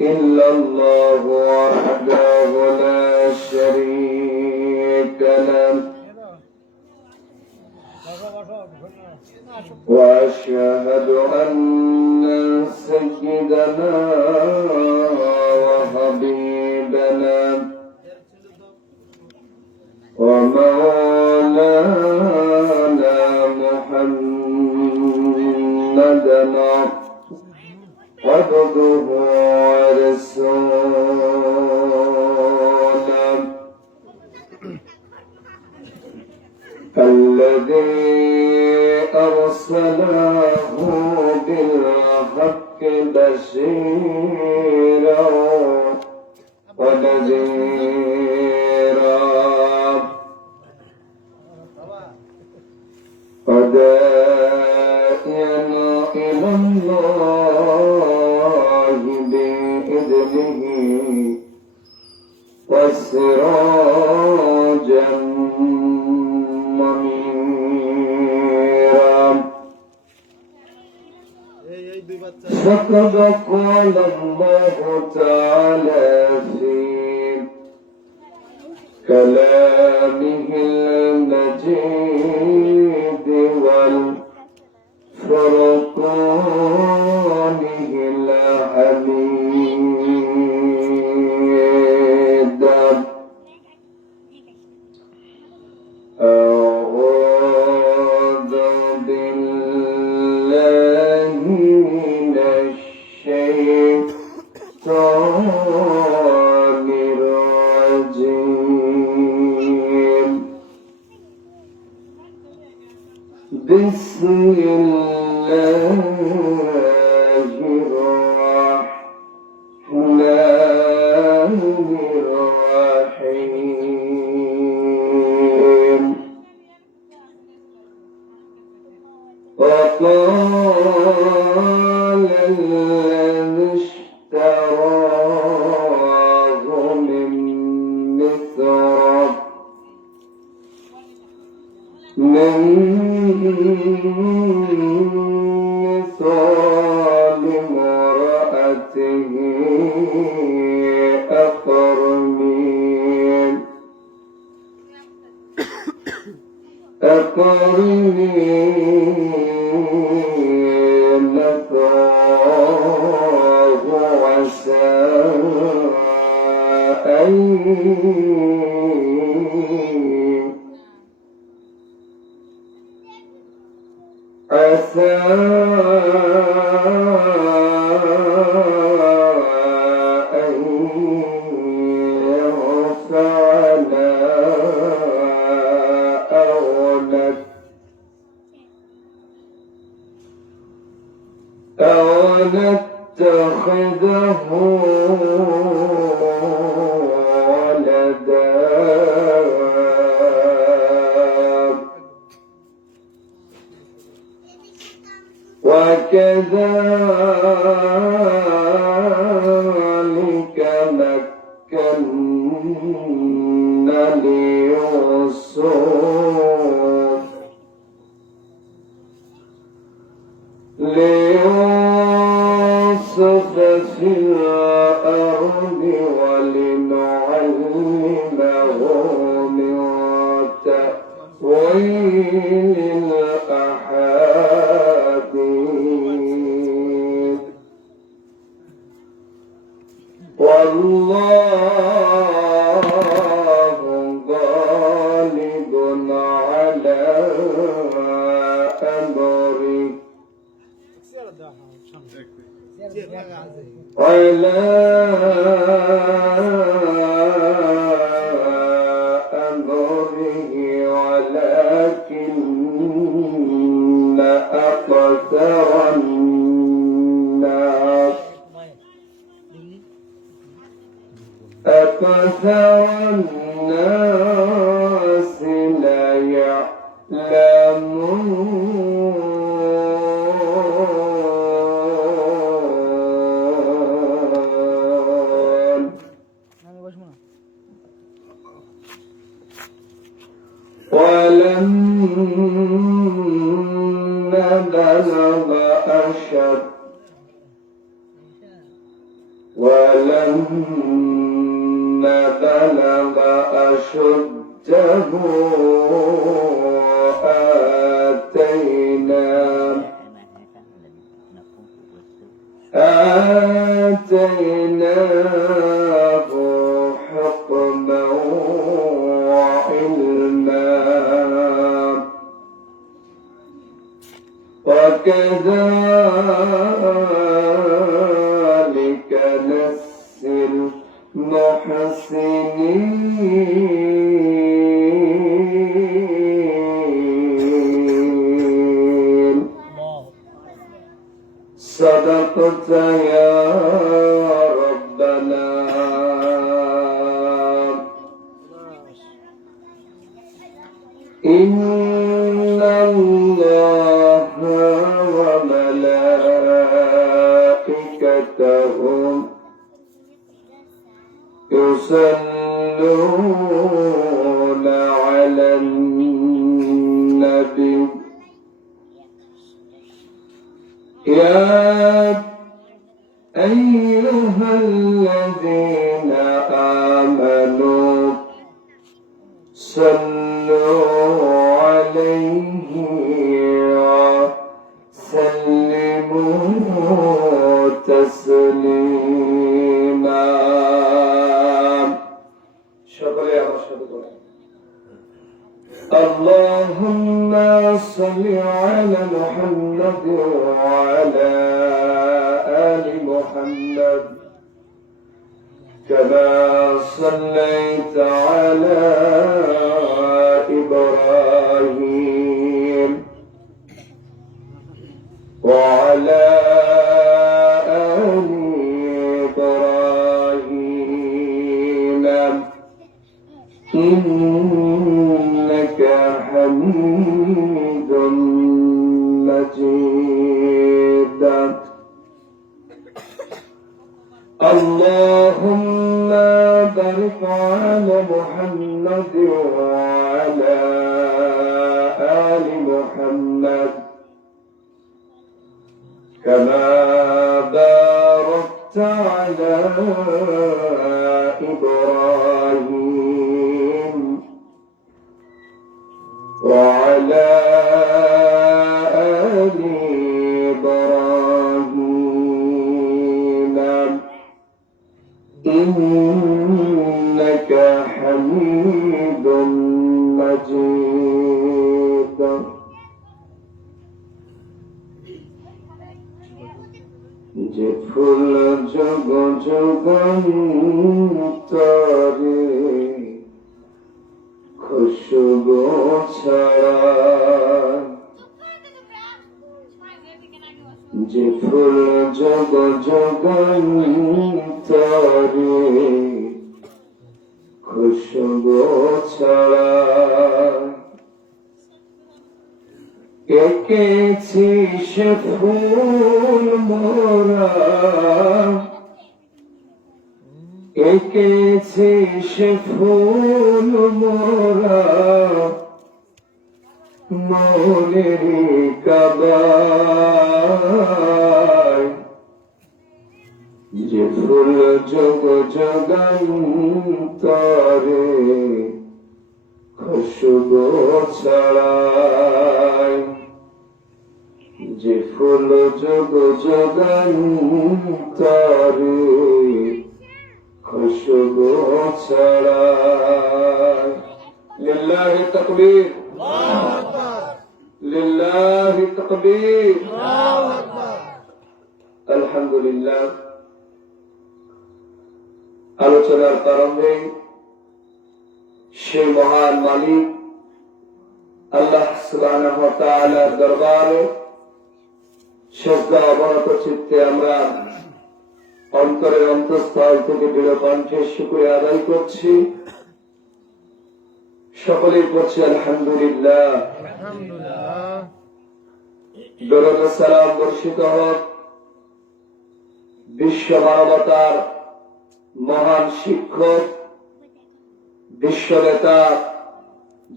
إلا الله وحده لا شريك له وأشهد أن سيدنا وحبيبنا ومولانا محمدا عبده ورسوله الذي أرسله بالحق بشيرا ونذيرا وداعيا إلى الله بإذنه وسراجا منيرا فقد قال الله تعالى في كلامه المجيد والفرقانه الحميد أعوذ بالله من الشيطان الرجيم بسم الله الرحمن الرحيم وقال الذي اشتراه من مصر لامرأته أقرني مثواه عسى أن يرفعنا أو نتخذه ولدا وكذلك مكنا ليوسف في الأرض ولنعلمه من تأويل الأحاديث والله غالب على أمره على أمره ولكن أكثر الناس لا يعلمون ولما بلغ أشد ولما بلغ أشده آتيناه حكما وعلما وكذلك نجزي المحسنين صدقت يا ربنا إن الله وملائكته يصلون على النبي يا أيها الذين آمنوا صلوا عليه وسلموا تسليما شكرا يا رشد اللهم صل على محمد وعلى آل محمد كما صليت على إبراهيم وعلى آل إبراهيم إنك حميد مجيد اللهم بارك على محمد وعلى آل محمد كما باركت على إبراهيم وعلى آل إبراهيم إنك حميد مجيد যে ফুল জগ যুগান্তরে খুশবু ছড়ায় যে ফুল জগ যুগান্তরে খুশবু ছড়ায় এঁকেছি সে ফুল মোরা এঁকেছি সে ফুল মোরা মনের কাবায় যে ফুল যোগ যুগান্তরে খুশবু ছড়ায় যে ফুল যোগ যুগান্তরে খুশবু ছড়ায় লিল্লাহি তাকবীর লিল্লাহি তাকবীর আলহামদুলিল্লাহ আলোচনার প্রারম্ভে সেই মহান মালিক আল্লাহ সুবহানাহু ওয়া তাআলার দরবারে শ্রদ্ধা অবনত চিত্তে আমরা অন্তরের অন্তঃস্থল থেকে দৃঢ় কণ্ঠে শুকরিয়া আদায় করছি। সকলেই পড়ছি আলহামদুলিল্লাহ। দরুদ ও সালাম বর্ষিত হোক বিশ্ব মানবতার মহান শিক্ষক বিশ্ব নেতা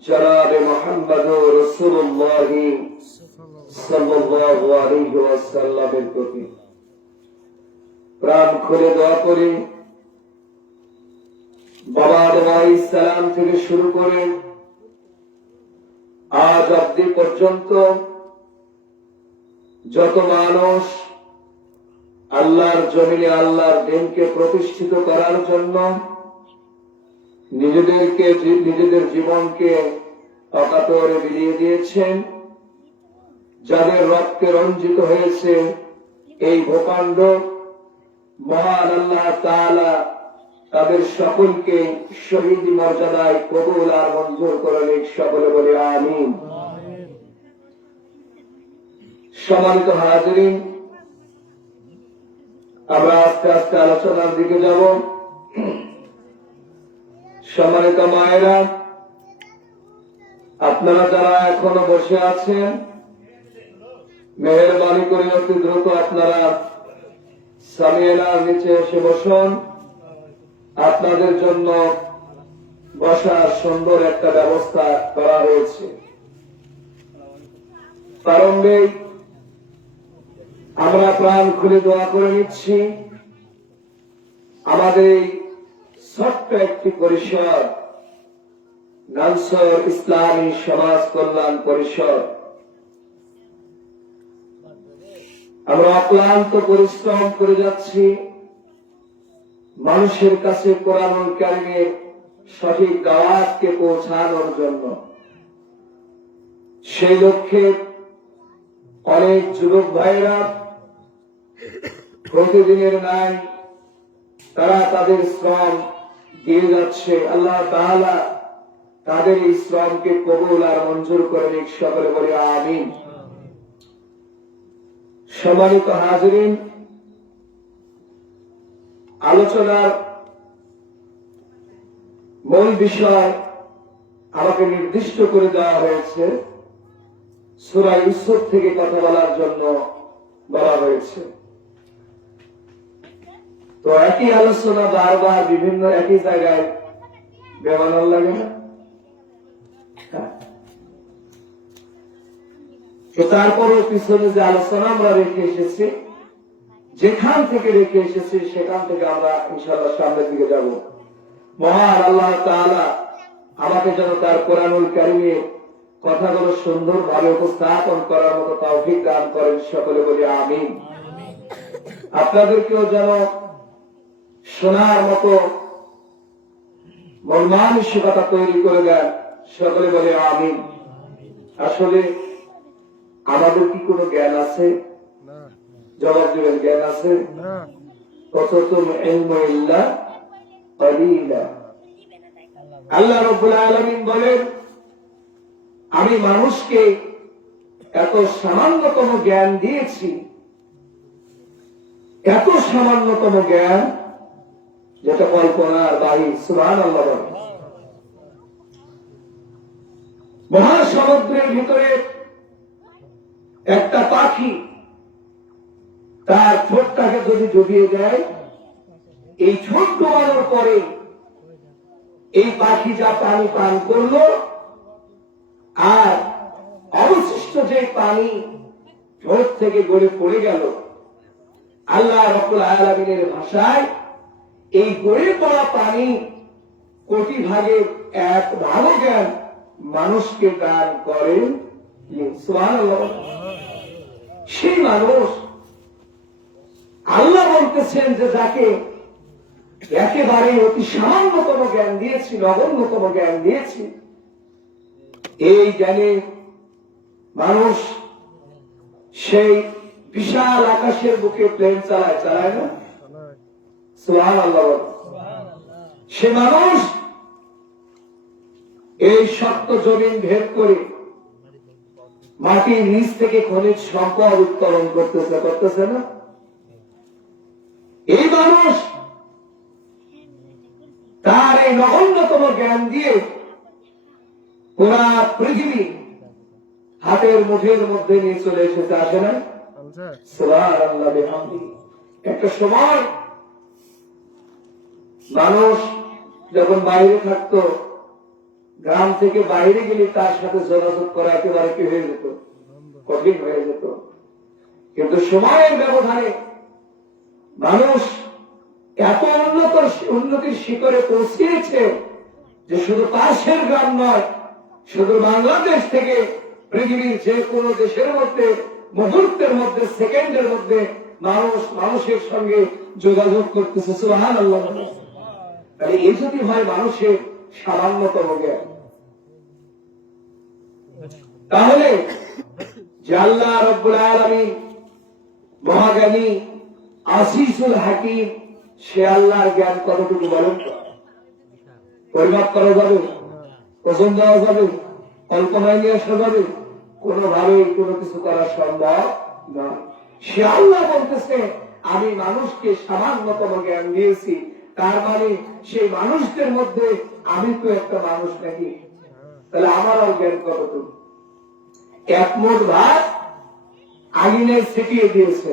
জনাবে মুহাম্মদুর রাসূলুল্লাহ সাল্লাল্লাহু আলাইহি ওয়াসাল্লামের প্রতি প্রাণ খুলে দোয়া করি বাবা আদম আলাইহিস সালাম থেকে শুরু করে আজ অবধি পর্যন্ত যত মানুষ আল্লাহর জমিনে আল্লাহর দিনকে প্রতিষ্ঠিত করার জন্য নিজেদের জীবনকে অকাতরে বিলিয়ে দিয়েছেন, যাদের রক্তে রঞ্জিত হয়েছে এই ভূখণ্ড, মহান আল্লাহ তাআলা তাদের সকলকে শহীদ মর্যাদায় কবুল আর মঞ্জুর করেন। সকলে বলে আমিন। সম্মানিত হাজিরিন, আমরা আস্তে আস্তে আলোচনার দিকে যাব। সম্মানিত মায়েরা, আপনারা যারা এখনো বসে আছেন, মেহেরবানি করে অতি দ্রুত আপনারা সামিয়ানার নিচে এসে বসুন। আপনাদের জন্য বসার সুন্দর একটা ব্যবস্থা করা হয়েছে। প্রারম্ভিক আমরা প্রাণ খুলে দোয়া করে নিচ্ছি আমাদের এই ছোট্ট একটি পরিষদ, নানসর ইসলামী সমাজ কল্যাণ পরিষদ, আমরা অক্লান্ত পরিশ্রম করে যাচ্ছি মানুষের কাছে কোরআনুল কারীমের সঠিক দাওয়াতকে পৌঁছানোর জন্য। সেই লক্ষ্যে অনেক যুবক ভাইরা প্রতিদিনের ন্যায় তারা তাদের শ্রম দিয়ে যাচ্ছে। আল্লাহ তাআলা তাদের এই শ্রমকে কবুল আর মঞ্জুর করেন। সকলে বলি আমিন। সম্মানিত হাজিরিন, আলোচনার মূল বিষয় আমাকে নির্দিষ্ট করে দেওয়া হয়েছে, সূরা ইউসুফ থেকে কথা বলার জন্য বলা হয়েছে। তো একই আলোচনা বারবার বিভিন্ন একই জায়গায় বেমানান লাগে না? তো তারপরেও পিছনে যে আলোচনা আমরা রেখে এসেছি, যেখান থেকে রেখে এসেছি সেখান থেকে আমরা ইনশাআল্লাহ সামনের দিকে যাব। মহান আল্লাহ তাআলা আমাকে যেন তার কোরআনুল কারীমে কথাগুলো সুন্দরভাবে উপস্থাপন করার মতো তৌফিক দান করেন। সকলে বলি আমিন। আপনাদেরকেও যেন শোনার মতো মন মানসিকতা তৈরি করে দেন। সকলে বলি আমিন। আসলে আমাদের কি কোনো জ্ঞান আছে? জবাব দিবেন, জ্ঞান আছে? আল্লাহ রাব্বুল আলামিন বলেন, আমি মানুষকে এত সামান্যতম জ্ঞান দিয়েছি, এত সামান্যতম জ্ঞান যেটা কল্পনার বাহির। সুবহানাল্লাহ। মহাসমুদ্রের ভিতরে একটা পাখি তার ঠোঁটটাকে যদি ডুবিয়ে দেয়, এই ঠোঁট ডোবানোর পরে এই পাখি যা পানি পান করলো আর অবশিষ্ট যে পানি ঠোঁট থেকে গড়ে পড়ে গেল, আল্লাহ রাব্বুল আলামিনের ভাষায় এই গড়ে পড়া পানি কোটি ভাগের এক ভালো জ্ঞান মানুষকে দান করেন। সুবহানাল্লাহ। সেই মানুষ আল্লাহ বলতেছেন যে যাকে একেবারে অতি সামান্যতম জ্ঞান দিয়েছি, নগণ্যতম জ্ঞান দিয়েছি, এই জ্ঞানে মানুষ সেই বিশাল আকাশের বুকে প্লেন চালায়, চালায় না? সুবহানাল্লাহ। সে মানুষ এই শক্ত জমিন ভেদ করে মাটির নিচ থেকে খনিজ সম্পদ উত্তোলন করতেছে না? এই মানুষ তার এই নগণ্যতম জ্ঞান দিয়ে পুরা পৃথিবী হাতের মুঠের মধ্যে নিয়ে চলে এসেছে, আসে না? সুবহানাল্লাহ বিহামদিহি। একটা সময় মানুষ যখন বাইরে থাকতো, গ্রাম থেকে বাইরে গেলে তার সাথে যোগাযোগ করা একেবারে কি হয়ে যেত, কঠিন হয়ে যেত। কিন্তু সময়ের ব্যবধানে মানুষ এত উন্নতির শিখরে পৌঁছিয়েছে যে শুধু পাশের গ্রাম নয়, শুধু বাংলাদেশ থেকে পৃথিবীর যে কোনো দেশের মধ্যে মুহূর্তের মধ্যে, সেকেন্ডের মধ্যে মানুষ মানুষের সঙ্গে যোগাযোগ করতেছে। সুবহানাল্লাহ। তাহলে এই যদি হয় মানুষের সামান্যতম জ্ঞান, তাহলে যে আল্লাহ রাব্বুল আলামিন মহাজ্ঞানী, আসিসুল হাকিম, সে আল্লাহর জ্ঞান কতটুকু বলেন তো? পরিমাপ করা যাবে? ওজন দেওয়া যাবে? কল্পনায় নিয়ে আসা যাবে? কোনোভাবেই কোনো কিছু করা সম্ভব নয়। সে আল্লাহ বলতেছে আমি মানুষকে সামান্যতম জ্ঞান দিয়েছি, তার মানে সেই মানুষদের মধ্যে আমি তো একটা মানুষ নাকি? তাহলে আমার আর জ্ঞান কতটুকু? এক মোট ভাত আগুনে ছিটিয়ে দিয়েছে,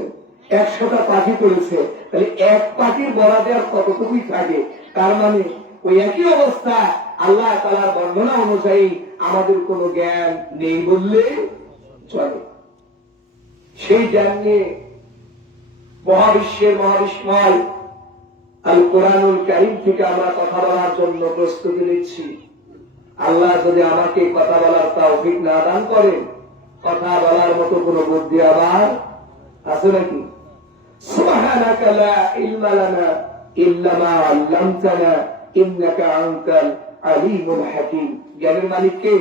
100টা পাখি করেছে, তাহলে এক পাখির বরাদে আর কতটুকুই থাকে? তার মানে ওই একই অবস্থা। আল্লাহ তাআলার বর্ণনা অনুযায়ী আমাদের কোনো জ্ঞান নেই বললে চলে। সেই জ্ঞান নিয়ে মহাবিশ্বের মহাবিস্ময় আল কোরআনুল কারীম থেকে আমরা কথা বলার জন্য প্রস্তুতি নিচ্ছি। আল্লাহ যদি আমাকে কথা বলার তৌফিক না দান করেন, কথা বলার মতো কোন বুদ্ধি আবার আছে নাকি? সুবহানাকা লা ইলমা লানা ইল্লা মা আল্লামতানা ইন্নাকা আনতাল আলিমুল হাকিম। জ্ঞানের মালিক কে?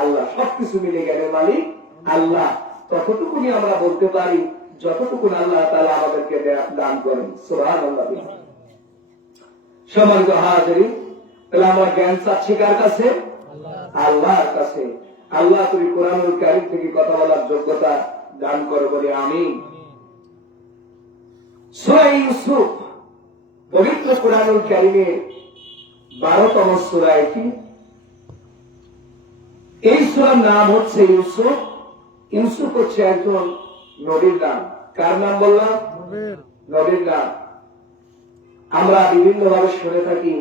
আল্লাহ। সবকিছু মিলে জ্ঞানের মালিক আল্লাহ। ততটুকুনি আমরা বলতে পারি যতটুকু আল্লাহ তাআলা আমাদেরকে দান করেন। সুবহানাল্লাহ। সম্মানিত হাজিরিন, তাহলে আমরা জ্ঞান চাচ্ছি কার কাছে? আল্লাহর কাছে। আল্লাহ তুমি কোরআনুল কারীম থেকে কথা বলার যোগ্যতা দান করো বলে আমিন। সূরা ইউসুফ পবিত্র কোরআনুল কারীমের 12তম সূরা এটি। এই সূরার নাম হচ্ছে ইউসুফ। ইউসুফ হচ্ছে একজন নবীর নাম। কার নাম বললাম? নবীর নাম। আমরা বিভিন্ন ভাবে শুনে থাকি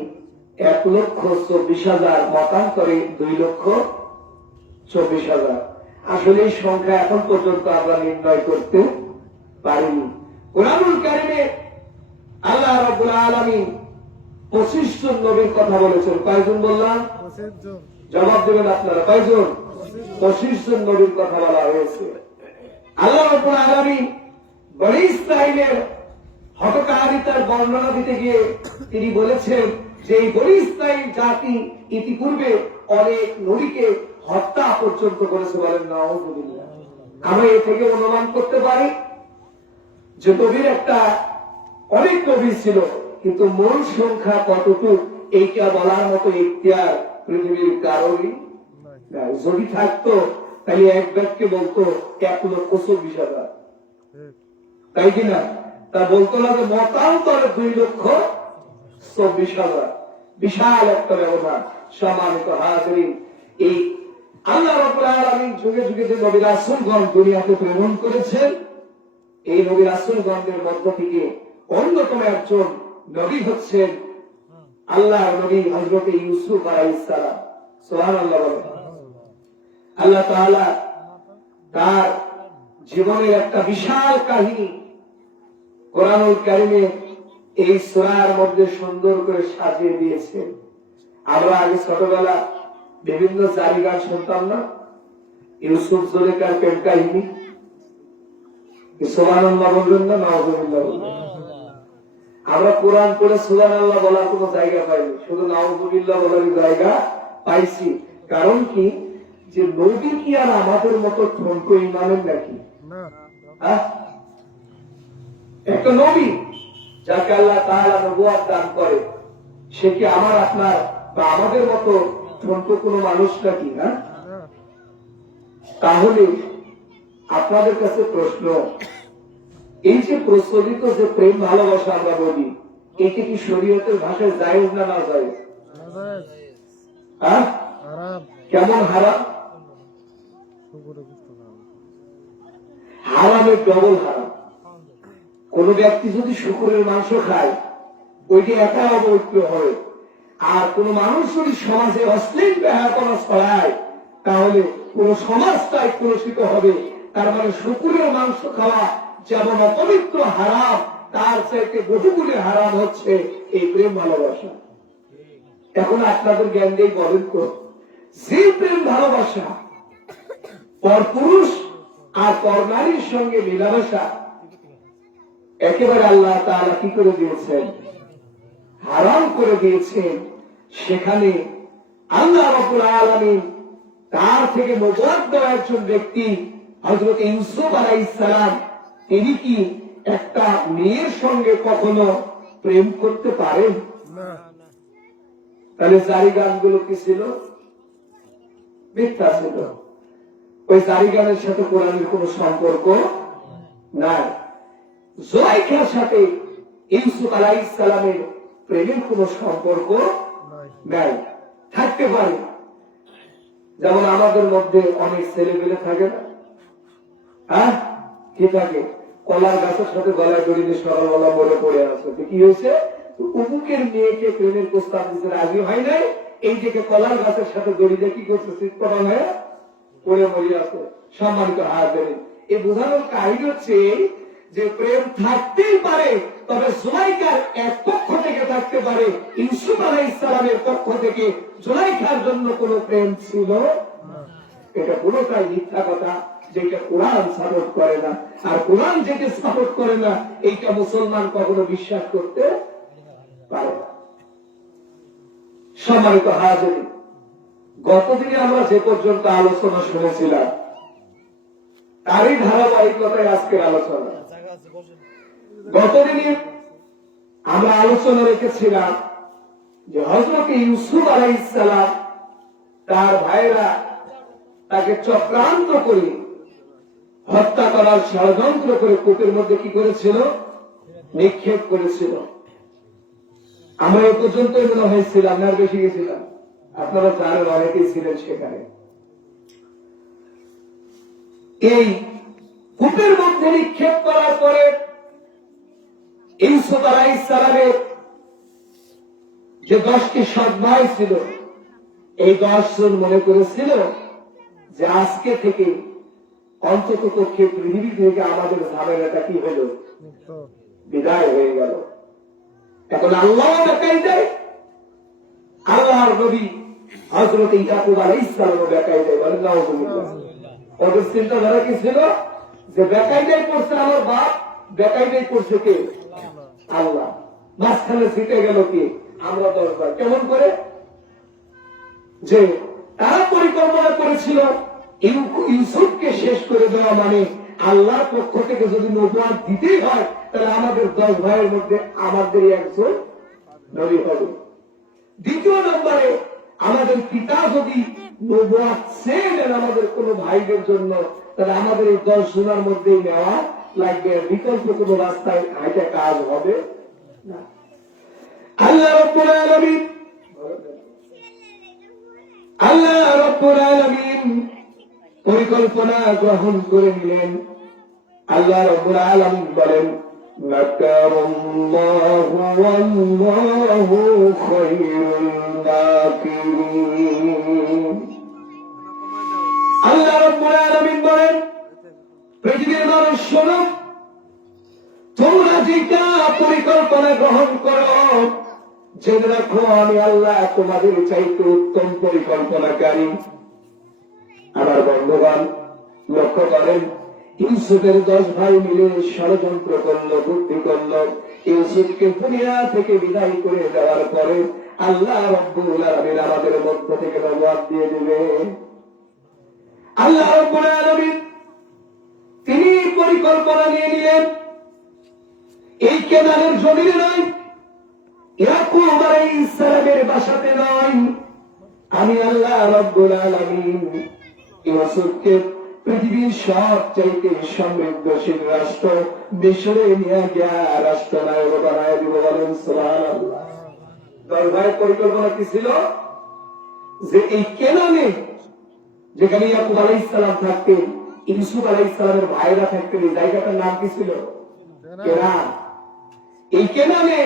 1,24,000, মতান্তরে 2,24,000। আসলে এই সংখ্যা এখন পর্যন্ত আমরা নির্ণয় করতে পারিনি। কোরআনুল কারীমে আল্লাহ রাব্বুল আলামিন 25 জন নবীর কথা বলেছেন। কয়জন বললাম? জবাব দেবেন আপনারা। কয়জন? 25 জন নবীর কথা বলা হয়েছে। আল্লাহ রাব্বুল আলামিন বনী ইসরাঈলের হঠকারিতার বর্ণনা দিতে গিয়ে তিনি বলেছেন যে এই বনী ইসরাঈল জাতি ইতিপূর্বে অনেক নবীকে হত্যা পর্যন্ত করেছে। বলেন নাউযুবিল্লাহ। আমরা এ থেকে অনুমান করতে পারি যে নবীর একটা অনেক নবী ছিল, কিন্তু মূল সংখ্যা কতটুকু এইটা বলার মতো ইখতিয়ার পৃথিবীর কারোরই নাই। যদি থাকতো তাহলে এক ব্যক্তি বলতো 1,24,000, তাই কিনা? তা বলতো না যে মতান্তরে 2,24,000। বিশাল একটা ব্যবধান। সম্মানিত হাজিরিন, এই আল্লাহ রাব্বুল আলামিন যুগে যুগে যে নবী রাসূলগণ দুনিয়াতে প্রেরণ করেছেন, এই নবী রাসূলগণের মধ্য থেকে অন্যতম একজন নবী হচ্ছেন আল্লাহর নবী হযরত ইউসুফ আলাইহিস সালাম। সুবহানাল্লাহ। আল্লাহ তাআলা তার জীবনের একটা বিশাল কাহিনী কোরআনুল কারীমে এই সূরার মধ্যে সুন্দর করে সাজিয়ে দিয়েছেন। আমরা আগে ছোটবেলা বিভিন্ন জারি গান শুনতাম না? ইউসুফ জুলেখার প্রেম কাহিনী। সুবহানাল্লাহ বলবেন না? নাউযুবিল্লাহ বলবেন। আমরা কোরআন পড়ে সুবহানাল্লাহ বলার কোনো জায়গা পাইনি, শুধু নাউযুবিল্লাহ বলার জায়গা পাইছি। কারণ কি? যে নবী কি আর আমাদের মতো ঠনকো ইমানের নাকি? একটা নবী যাকে আল্লাহ তাআলা নবুয়ত দান করে, সে কি আমার আপনার বা আমাদের মতো ঠনকো কোনো মানুষ নাকি? না। তাহলে আপনাদের কাছে প্রশ্ন, এই যে প্রচলিত যে প্রেম ভালোবাসা আমরা বলি, এটি কি শরীয়তের ভাষায় জায়েজ না না জায়েজ? কেমন হারাম? হারামের ডবল হারাম। কোন ব্যক্তি যদি শুকরের মাংস খায়, ওইটি একা অপবিত্র হয়। আর কোন মানুষ যদি সমাজে অশ্লীল ব্যবহার ছড়ায়, তাহলে কোন সমাজটাই কলুষিত হবে। তার মানে শুকরের মাংস খাওয়া যেমন অপবিত্র হারাম, তার চাইতে বহুগুণে হারাম হচ্ছে এই প্রেম ভালোবাসা। এখন আপনাদের জ্ঞান দিয়ে বলেন তো, যে প্রেম ভালোবাসা পরপুরুষ আর পরনারীর সঙ্গে মেলামেশা একেবারে আল্লাহ তাআলা কি করে দিয়েছেন, হারাম করে দিয়েছেন, সেখানে আল্লাহ রাব্বুল আলামিন তার থেকে নবুয়ত দেওয়া একজন ব্যক্তি হযরত ইউসুফ আলাইহিস সালাম, তিনি কি একটা মেয়ের সঙ্গে কখনো প্রেম করতে পারেন? তাহলে জারি গানগুলো কি ছিল? মিথ্যা ছিল। ওই জারি গানের সাথে কোরআনের কোন সম্পর্ক নাই। জুলাইখার সাথে ইউসুফ আলাইহিস সালামের প্রেমের কোন সম্পর্ক নাই। থাকতে পারে, যেমন আমাদের মধ্যে অনেক ছেলেমেলে থাকে না, হ্যাঁ কি থাকে, কলার গাছের সাথে গলায় দড়ি দিয়ে সকালবেলা মরে পড়ে আছে, কি হয়েছে, উমুকের মেয়েকে প্রেমের প্রস্তাব দিতে রাজি হয় নাই, এই যে কলার গাছের সাথে দড়ি দিয়ে কি করছে, শীতকটা হয়ে পড়ে মরে আছে। সম্মানিত হাজির, এই বোঝানোর কাহিনী হচ্ছে যে প্রেম থাকতেই পারে, তবে জুলাইখার এক পক্ষ থেকে থাকতে পারে, ইউসুফ আলাইহিস সালামের পক্ষ থেকে জুলাইখার জন্য কোন প্রেম ছিল। এটা পুরোটাই মিথ্যা কথা, যেটা কোরআন সাপোর্ট করে না। আর কোরআন যেটা সাপোর্ট করে না, এইটা মুসলমান কখনো বিশ্বাস করতে পারে না। সম্মানিত হাজির, গতদিনে আমরা যে পর্যন্ত আলোচনা শুনেছিলাম, তারই ধারাবাহিকতায় আজকের আলোচনা। গতদিনে আমরা আলোচনা রেখেছিলাম যে হযরত ইউসুফ আলাইহিস সালাম, তার ভাইরা তাকে চক্রান্ত করে হত্যা করার ষড়যন্ত্র করে কূপের মধ্যে কি করেছিল, নিক্ষেপ করেছিল। আমরা এ পর্যন্ত মনে হয়েছিলাম না, বেশি গেছিলাম, আপনারা জানেন, অনেকেই ছিলেন সেখানে। এই কূপের মধ্যে নিক্ষেপ করার পরে ইউসুফ আলাইহিস সালামের যে 10টি সৎ ভাই ছিল, এই 10 জন মনে করেছিল যে আজকে থেকে অন্তত পক্ষে পৃথিবী থেকে আমাদের ঝামেলাটা কি হলো, বিদায় হয়ে গেল। এখন আল্লাহ দেখাই দেয়, আল্লাহর নবী হযরত ইয়াকুব আলাইহিস সালামও দেখাই দেয়, বলেন নাউযুবিল্লাহ। ওদের চিন্তাধারা কি ছিল, যে বেকায়দাই করছে আমার বাপ, বেকায়দাই করছে কে, আল্লাহ, মাঝখানে জিতে গেল কি আমরা 10 ভাই। কেমন করে, যে তারা পরিকল্পনা করেছিল ইউসুফকে শেষ করে দেওয়া মানে আল্লাহর পক্ষ থেকে যদি নবুয়ত দিতেই হয়, তাহলে আমাদের 10 ভাইয়ের মধ্যে আমাদের একজন নবী হবে। দ্বিতীয় নম্বরে, আমাদের পিতা যদি নবুয়ত চেয়ে নেন আমাদের কোন ভাইদের জন্য, তাহলে আমাদের এই 10 জনের মধ্যেই নেওয়া লাগবে, বিকল্প কোন রাস্তায় হাইটা কাজ হবে না। আল্লাহ রাব্বুল আলামিন পরিকল্পনা গ্রহণ করে নিলেন। আল্লাহ রাব্বুল আলামিন বলেন, মাকারুল্লাহু ওয়াল্লাহু খায়রুল মাকিরিন। আল্লাহ রাব্বুল আলামিন বলেন, পৃথিবীর মানুষ শোনো, তোমরা যেটা পরিকল্পনা গ্রহণ করো, জেনে রাখো আমি আল্লাহ তোমাদের চাইতে উত্তম পরিকল্পনাকারী। আমার বন্ধুগণ লক্ষ্য করেন, ইউসুফের 10 ভাই মিলে ষড়যন্ত্র করলো, বুদ্ধি করলো। ইউসুফকে দুনিয়া থেকে বিদায় করে দেওয়ার পরে আল্লাহ রাব্বুল আলামিন আমাদের মধ্য থেকে নবুয়ত দিয়ে দিবে। আল্লাহ রাব্বুল আলামিন তিনি পরিকল্পনা নিয়ে নিলেন, এই কেনানের জমিনে নয়, ইয়াকুব আলাইহিস সালামের বাসাতে নয়, আমি আল্লাহ রাব্বুল আলামিন ইউসুফকে পৃথিবীর সবচাইতে সমৃদ্ধশীল রাষ্ট্র মিশরে নিয়ে গিয়া রাষ্ট্রনায়ক বানায় দিব। বলেন সুবহানাল্লাহ। 10 ভাইয়ের পরিকল্পনা কি ছিল, যে এই কেনানে যেখানে ইয়াকুব আলাইহিস সালাম থাকতেন, ইউসুফ আলাইহিস সালামের ভাইরা থাকতেন, এই জায়গাটার নাম কি ছিল, কেনান। এই কেনানে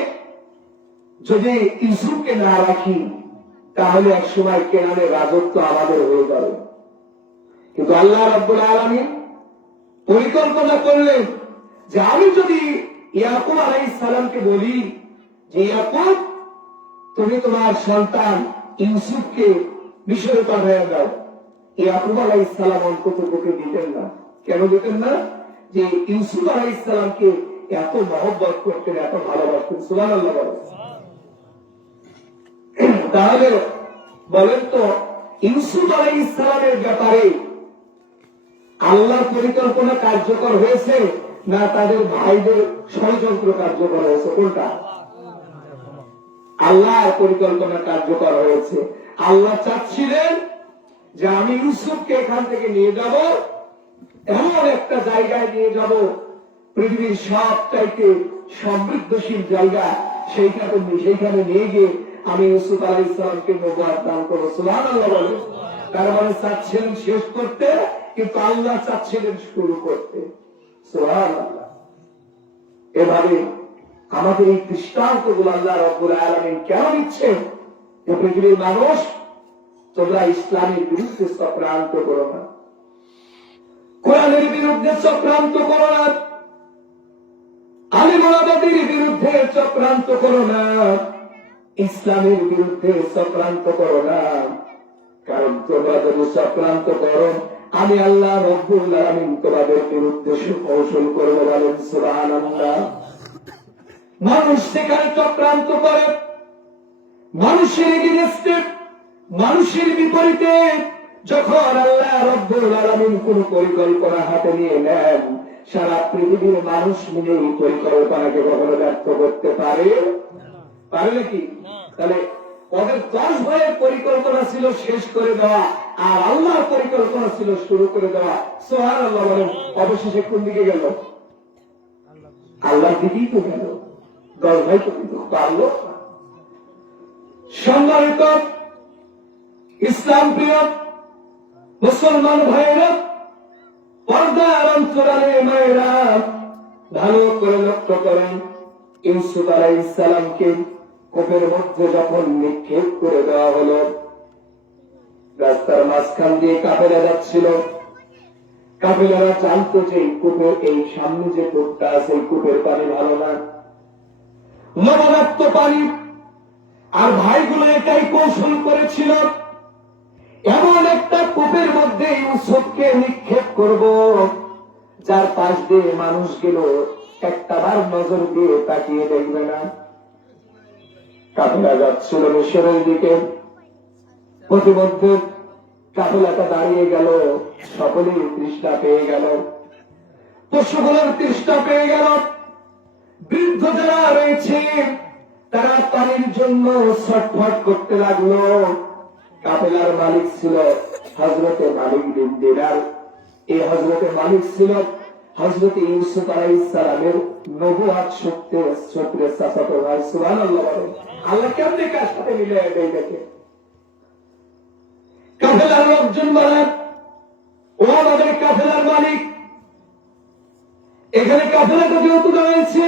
যদি ইউসুফকে না রাখি, তাহলে এক সময় কেনানের রাজত্ব আমাদের হয়ে যাবে। কিন্তু আল্লাহ রাব্বুল আলামিন পরিকল্পনা করলেন, যে আমি যদি ইয়াকুব আলাইহিস সালামকে বলি যে ইয়াকুব তুমি তোমার সন্তান ইউসুফকে মিশরে পাঠিয়ে দাও, ইয়াকুব আলাইহিস সালাম অন্তত পক্ষে দিতেন না। কেন দিতেন না? যে ইউসুফ আলাইহিস সালামকে এত মহব্বত করতেন, এত ভালোবাসতেন। সুবহানাল্লাহ বলেন। তাহলে বলেন তো ইউসুফ আলাইহিস সালামের ব্যাপারে আল্লাহর পরিকল্পনা কার্যকর হয়েছে না তাদের ভাইদের ষড়যন্ত্র কার্যকর হয়েছে? কোনটা? আল্লাহর পরিকল্পনা কার্যকর হয়েছে। আল্লাহ চাচ্ছিলেন যে আমি ইউসুফকে এখান থেকে নিয়ে যাব, এমন একটা জায়গায় নিয়ে যাব পৃথিবীর সবচাইতে সমৃদ্ধশীল জায়গা, সেইখানে নিয়ে গিয়ে আমি ইউসুফ আলাইহিস সালামকে নবুয়ত দান করব। সুবহানাল্লাহ বলেন। তার মানে চাচ্ছিলেন শেষ করতে, কিন্তু আল্লাহ চাচ্ছিলেন শুরু করতে। সুবহানাল্লাহ। এভাবে আমাদের এই দৃষ্টান্তগুলো আল্লাহ রাব্বুল আলামিন কেন দিচ্ছেন? যে পৃথিবীর মানুষ, তোমরা ইসলামের বিরুদ্ধে চক্রান্ত করো না, কোরআনের বিরুদ্ধে চক্রান্ত করো না, আলিম ওলামাদের বিরুদ্ধে চক্রান্ত করো না, ইসলামের বিরুদ্ধে চক্রান্ত করো না। কারণ তোমরা যদি চক্রান্ত করো, আমি আল্লাহ রাব্বুল আলামিন তোমাদের বিরুদ্ধে সুকৌশল করবো। বলেন সুবহানাল্লাহ। মানুষ সেখানে চক্রান্ত করে, মানুষের এগেইনস্টে, মানুষের বিপরীতে যখন আল্লাহ রাব্বুল আলামিন কোন পরিকল্পনা হাতে নিয়ে নেন, সারা পৃথিবীর মানুষ মিলে এই পরিকল্পনাকে কখনো ব্যর্থ করতে পারে নাকি? তাহলে ওদের 10 ভাইয়ের পরিকল্পনা ছিল শেষ করে দেওয়া, আর আল্লাহর পরিকল্পনা ছিল শুরু করে দেওয়া। সুবহানাল্লাহ বলেন। অবশেষে কোন দিকে গেল? আল্লাহর দিকেই তো গেল। 10 ভাই তো কিন্তু পারলো। সম্মানিত ইসলাম প্রিয় মুসলমান ভাইয়েরা, পর্দার অন্তরালে মায়েরা, ভালো করে লক্ষ্য করেন। ইউসুফ আলাইহিস সালামকে কূপের মধ্যে যখন নিক্ষেপ করে দেওয়া হলো, রাস্তার মাঝখান দিয়ে কাফেলা যাচ্ছিল। কাফেলারা জানতো যে কূপের এই সামনে যে কূপটা আছে, এই কূপের পানি ভালো না, লবণাক্ত পানি। আর ভাইগুলো এটাই কৌশল করেছিল, এমন একটা কূপের মধ্যে ইউসুফকে নিক্ষেপ করব যার পাশ দিয়ে মানুষগুলো একটাবার নজর দিয়ে তাকিয়ে দেখবে না। কাফেলা যাচ্ছিল মিশরের দিকে, প্রতিমধ্যে কাফেলাটা দাঁড়িয়ে গেল, সকলেই তৃষ্ণা পেয়ে গেল, পশুগুলোর তৃষ্ণা পেয়ে গেল। বৃদ্ধ যারা রয়েছে তারা পানির জন্য ছটফট করতে লাগলো। কাফেলার মালিক ছিল হযরতে মালিক বিন দিনার। এই হযরতে মালিক ছিল হযরতে ইউসুফ আলাইহিস সালামের নবুয়ত সূত্রে চাচাতো ভাই। সুবহানাল্লাহ বলেন। আল্লাহ কেমনে কার সাথে মিলিয়ে দেয় দেখে। কাফেলার লোকজন বলে, ও আমাদের কাফেলার মালিক, এখানে কাফেলাটা যেহেতু রয়েছে,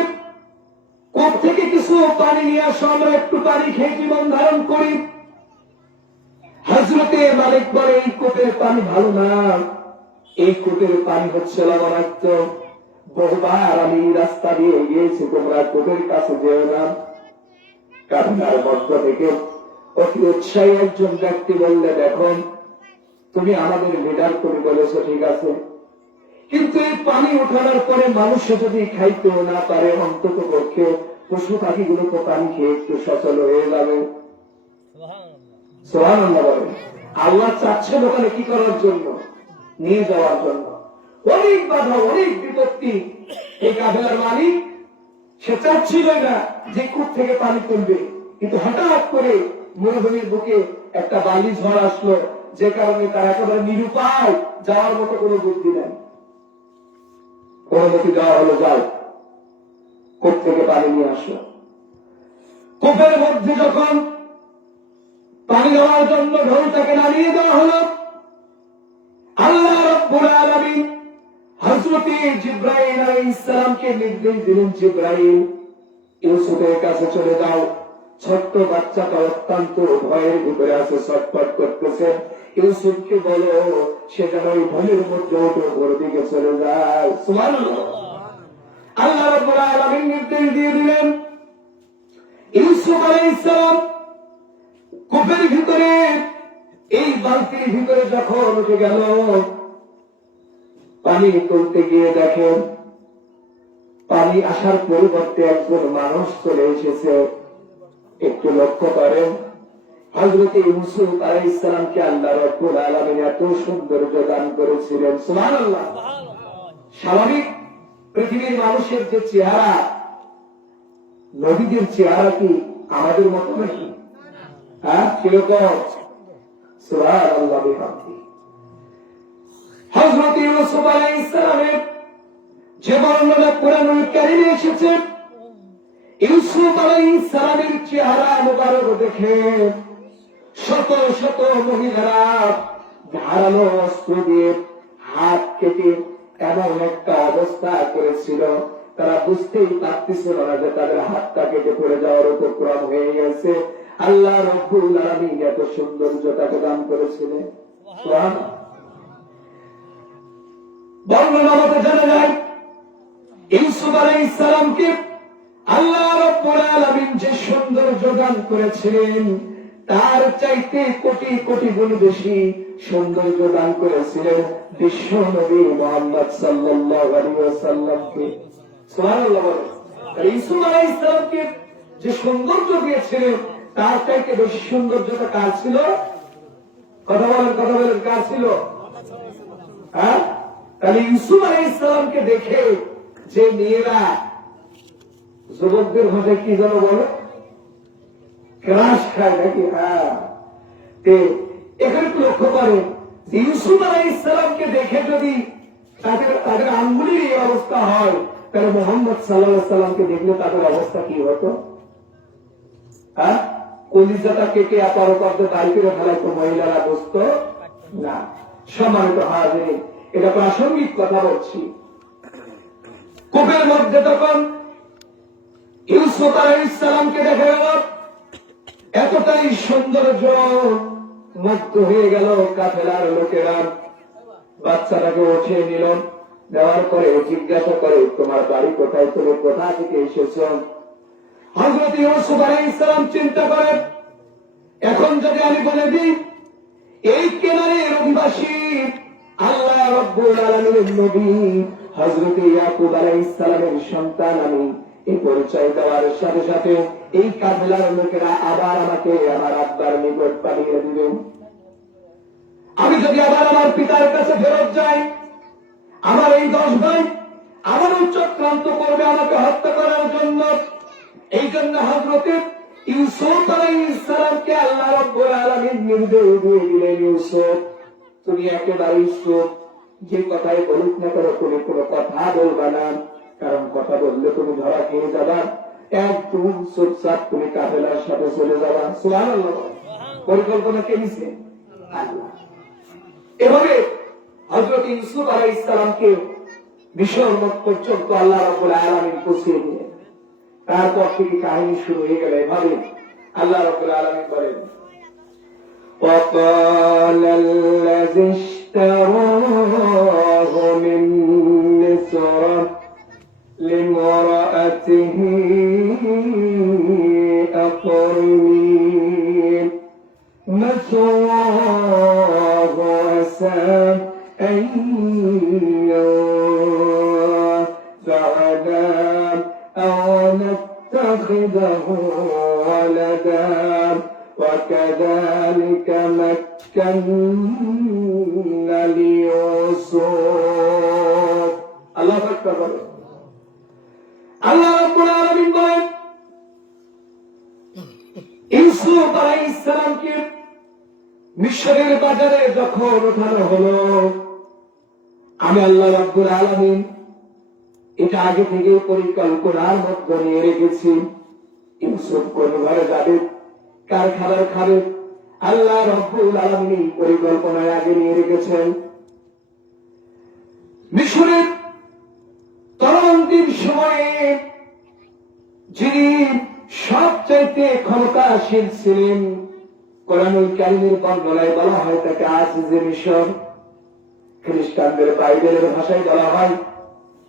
কূপ থেকে কিছু পানি নিয়ে আসো, আমরা একটু পানি খেয়ে জীবন ধারণ করি। হযরতে মালিক বলে, এই কূপের পানি ভালো না, এই কূপের পানি হচ্ছে লবণাক্ত। বহুবার আমি রাস্তা দিয়ে গিয়েছি, তোমরা কূপের কাছে যেও না। কাফেলার মধ্য থেকে অতি উৎসাহী একজন ব্যক্তি বললে, দেখো তুমি আমাদের লিডার, তুমি বলেছো ঠিক আছে, কিন্তু এই পানি উঠানোর পরে মানুষ যদি খাইতেও না পারে, অন্তত পক্ষে পশু পাখিগুলো তো পানি খেয়ে একটু সচল হয়ে যাবে। সুবহানাল্লাহ বলেন। আল্লাহ চাচ্ছেন ওখানে কি করার জন্য? নিয়ে যাওয়ার জন্য। অনেক বাধা, অনেক বিপত্তি। এই কাফেলার মালিক সে চাচ্ছিল না যে কূপ থেকে পানি তুলবে, কিন্তু হঠাৎ করে মরুভূমির বুকে একটা বালি ঝড় আসলো, যে কারণে তার একেবারে নিরুপায়, যাওয়ার মতো কোনো বুদ্ধি নেই। অনুমতি দেওয়া হলো, যাও কূপ থেকে পানি নিয়ে আসলো। কূপের মধ্যে যখন পানি দেওয়ার জন্য ঢোলটাকে নামিয়ে দেওয়া হলো, আল্লাহ রাব্বুল আলামিন হযরত জিবরাইল আলাইহিস সালামকে নির্দেশ দিলেন, জিবরাইল ইউসুফের কাছে চলে যাও। ছোট্ট বাচ্চাটা অত্যন্ত ভয়ের ভিতরে আছে, ছটফট করতেছে। ইউসুফকে বলো সে যেন ওই ঢোলের মধ্যে ওর দিকে চলে যায়। সুবহানাল্লাহ। আল্লাহ রাব্বুল আলামিন নির্দেশ দিয়ে দিলেন, ইউসুফ আলাইহিস সালাম কূপের ভিতরে এই বালতির ভিতরে যখন উঠে গেল, পানি তুলতে গিয়ে দেখেন পানি আসার পরিবর্তে একজন মানুষ চলে এসেছে। একটু লক্ষ্য করেন, হযরত ইউসুফ আলাইহিস সালামকে আল্লাহ রাব্বুল আলামিন এত সৌন্দর্য দান করেছিলেন, সুবহানাল্লাহ। স্বাভাবিক পৃথিবীর মানুষের যে চেহারা, নবীদের চেহারা কি আমাদের মতো নাকি? হ্যাঁ, কিরকম? সুবহানাল্লাহ বিহামদিহি। হযরত ইউসুফ আলাইহিস সালামের যে বর্ণনা কোরআনুল কারীমে এসেছে, ইউসুফ আলাইহিস সালামের চেহারা মুবারক দেখে শত শত মহিলারা ধারালো অস্ত্র দিয়ে হাত কেটে এমন একটা অবস্থা করেছিল, তারা বুঝতেই পারতেছিল না যে তাদের হাতটা কেটে পড়ে যাওয়ার উপক্রম হয়ে গেছে। আল্লাহ রাব্বুল আলামিন এত সৌন্দর্যতাকে দান করেছিলেন। সুবহানাল্লাহ। বর্ণনা মতে জানা যায়, ইউসুফ আলাইহিস সালামকে আল্লাহ রাব্বুল আলামিন যে সৌন্দর্য দান করেছিলেন, তার চাইতে কোটি কোটি গুণ বেশি সৌন্দর্য দান করেছিলেন বিশ্ব নবী মুহাম্মদ সাল্লাল্লাহু আলাইহি ওয়াসাল্লামকে। সুবহানাল্লাহ। ইউসুফ আলাইহিস সালামকে যে সৌন্দর্য দিয়েছিলেন, তার চাইতে বেশি সৌন্দর্যটা কার ছিল? কথা বলেন, কার ছিল? হ্যাঁ, তাহলে ইউসুফ আলাইহিস সালামকে দেখে যে মেয়েরা, যুবকদের ভাষায় কি যেন বলে, ক্রাশ খায় নাকি? হ্যাঁ, এখানে একটু লক্ষ্য করেন, ইউসুফ আলাইহিস সালামকে দেখে যদি তাদের আঙ্গুলির এই অবস্থা হয়, তাহলে মুহাম্মদ সাল্লাল্লাহু আলাইহি সাল্লামকে দেখলে তাদের অবস্থা কি হতো? হ্যাঁ, কলিজাটা কেটে আপার করতে দাঁড়ি করে ফেলাইতো মহিলারা, বুঝত না। সম্মানিত হাজিরিন, এটা প্রাসঙ্গিক কথা বলছি। কূপের মধ্যে তখন ইউসুফ আলাইহিস সালামকে দেখা গেল, এতটাই সৌন্দর্য মুগ্ধ হয়ে গেল কাফেলার লোকেরা। বাচ্চাটাকে উঠিয়ে নিল, দেওয়ার পরে জিজ্ঞাসা করে, তোমার বাড়ি কোথায়, তুমি কোথা থেকে এসেছ? হযরত ইউসুফ আলাইহিস সালাম চিন্তা করে, এখন যদি আমি বলে দিই এই কেনারের অধিবাসী আল্লাহ রাব্বুল আলামিনের নবী হযরত ইয়াকুব আলাইহিস সালামের সন্তান আমি, এই পরিচয় দেওয়ার সাথে সাথে এই কাফেলার লোকেরা আবার আমাকে আমার আব্বার নিকট পাঠিয়ে দিবেন। আমি যদি আবার আমার পিতার কাছে ফেরত যাই, আমার এই 10 ভাই আমার চক্রান্ত করবে আমাকে হত্যা করার জন্য। এই জন্য হযরত ইউসুফ আলাইহিস সালামকে আল্লাহ রাব্বুল আলামিন নির্দেশ দিয়ে দিলেন, ইউসুফ তুমি একেবারে চুপ, যে কথাই বলুক না কেন তুমি কোনো কথা বলবা না, কারণ কথা বললে তুমি ধরা খেয়ে যাবা। একদম চুপচাপ তুমি কাফেলার সাথে চলে যাবা। সুবহানাল্লাহ। পরিকল্পনা কে নিছে? আল্লাহ। এভাবে হযরত ইউসুফ আলাইহিস সালামকে মিশর পর্যন্ত আল্লাহ রাব্বুল আলামিন পৌঁছিয়ে দিলেন। তারপর থেকে কাহিনী শুরু হয়ে গেল এভাবে। আল্লাহ রাব্বুল আলামিন বলেন, وقال الذي اشتراه من مصر لامرأته أقرمي مثواه عسى أن ينفعنا أو نتخذه ولدا وكذلك مكنا ليوسف। الله أكبر। আল্লাহ রাব্বুল আলামিন বলেন, ইউসুফ আলাইহিস সালামকে মিশরের বাজারে যখন ওঠানো হলো, আমি আল্লাহ রাব্বুল আলামিন এটা আগে থেকে পরিকল্পনার মধ্যে নিয়ে রেখেছি। ইউসুফ কোন ঘরে যাবে, কার খাবার খাবে, আল্লাহ রাব্বুল আলামিন পরিকল্পনায় আগে নিয়ে রেখেছেন। মিশরের তরুণদের সময়ে যিনি সবচাইতে ক্ষমতাশীল ছিলেন, কোরআনুল কারীমের বর্ণনায় বলা হয় তাকে আজিজে মিশর, খ্রিস্টানদের বাইবেলের ভাষায় বলা হয়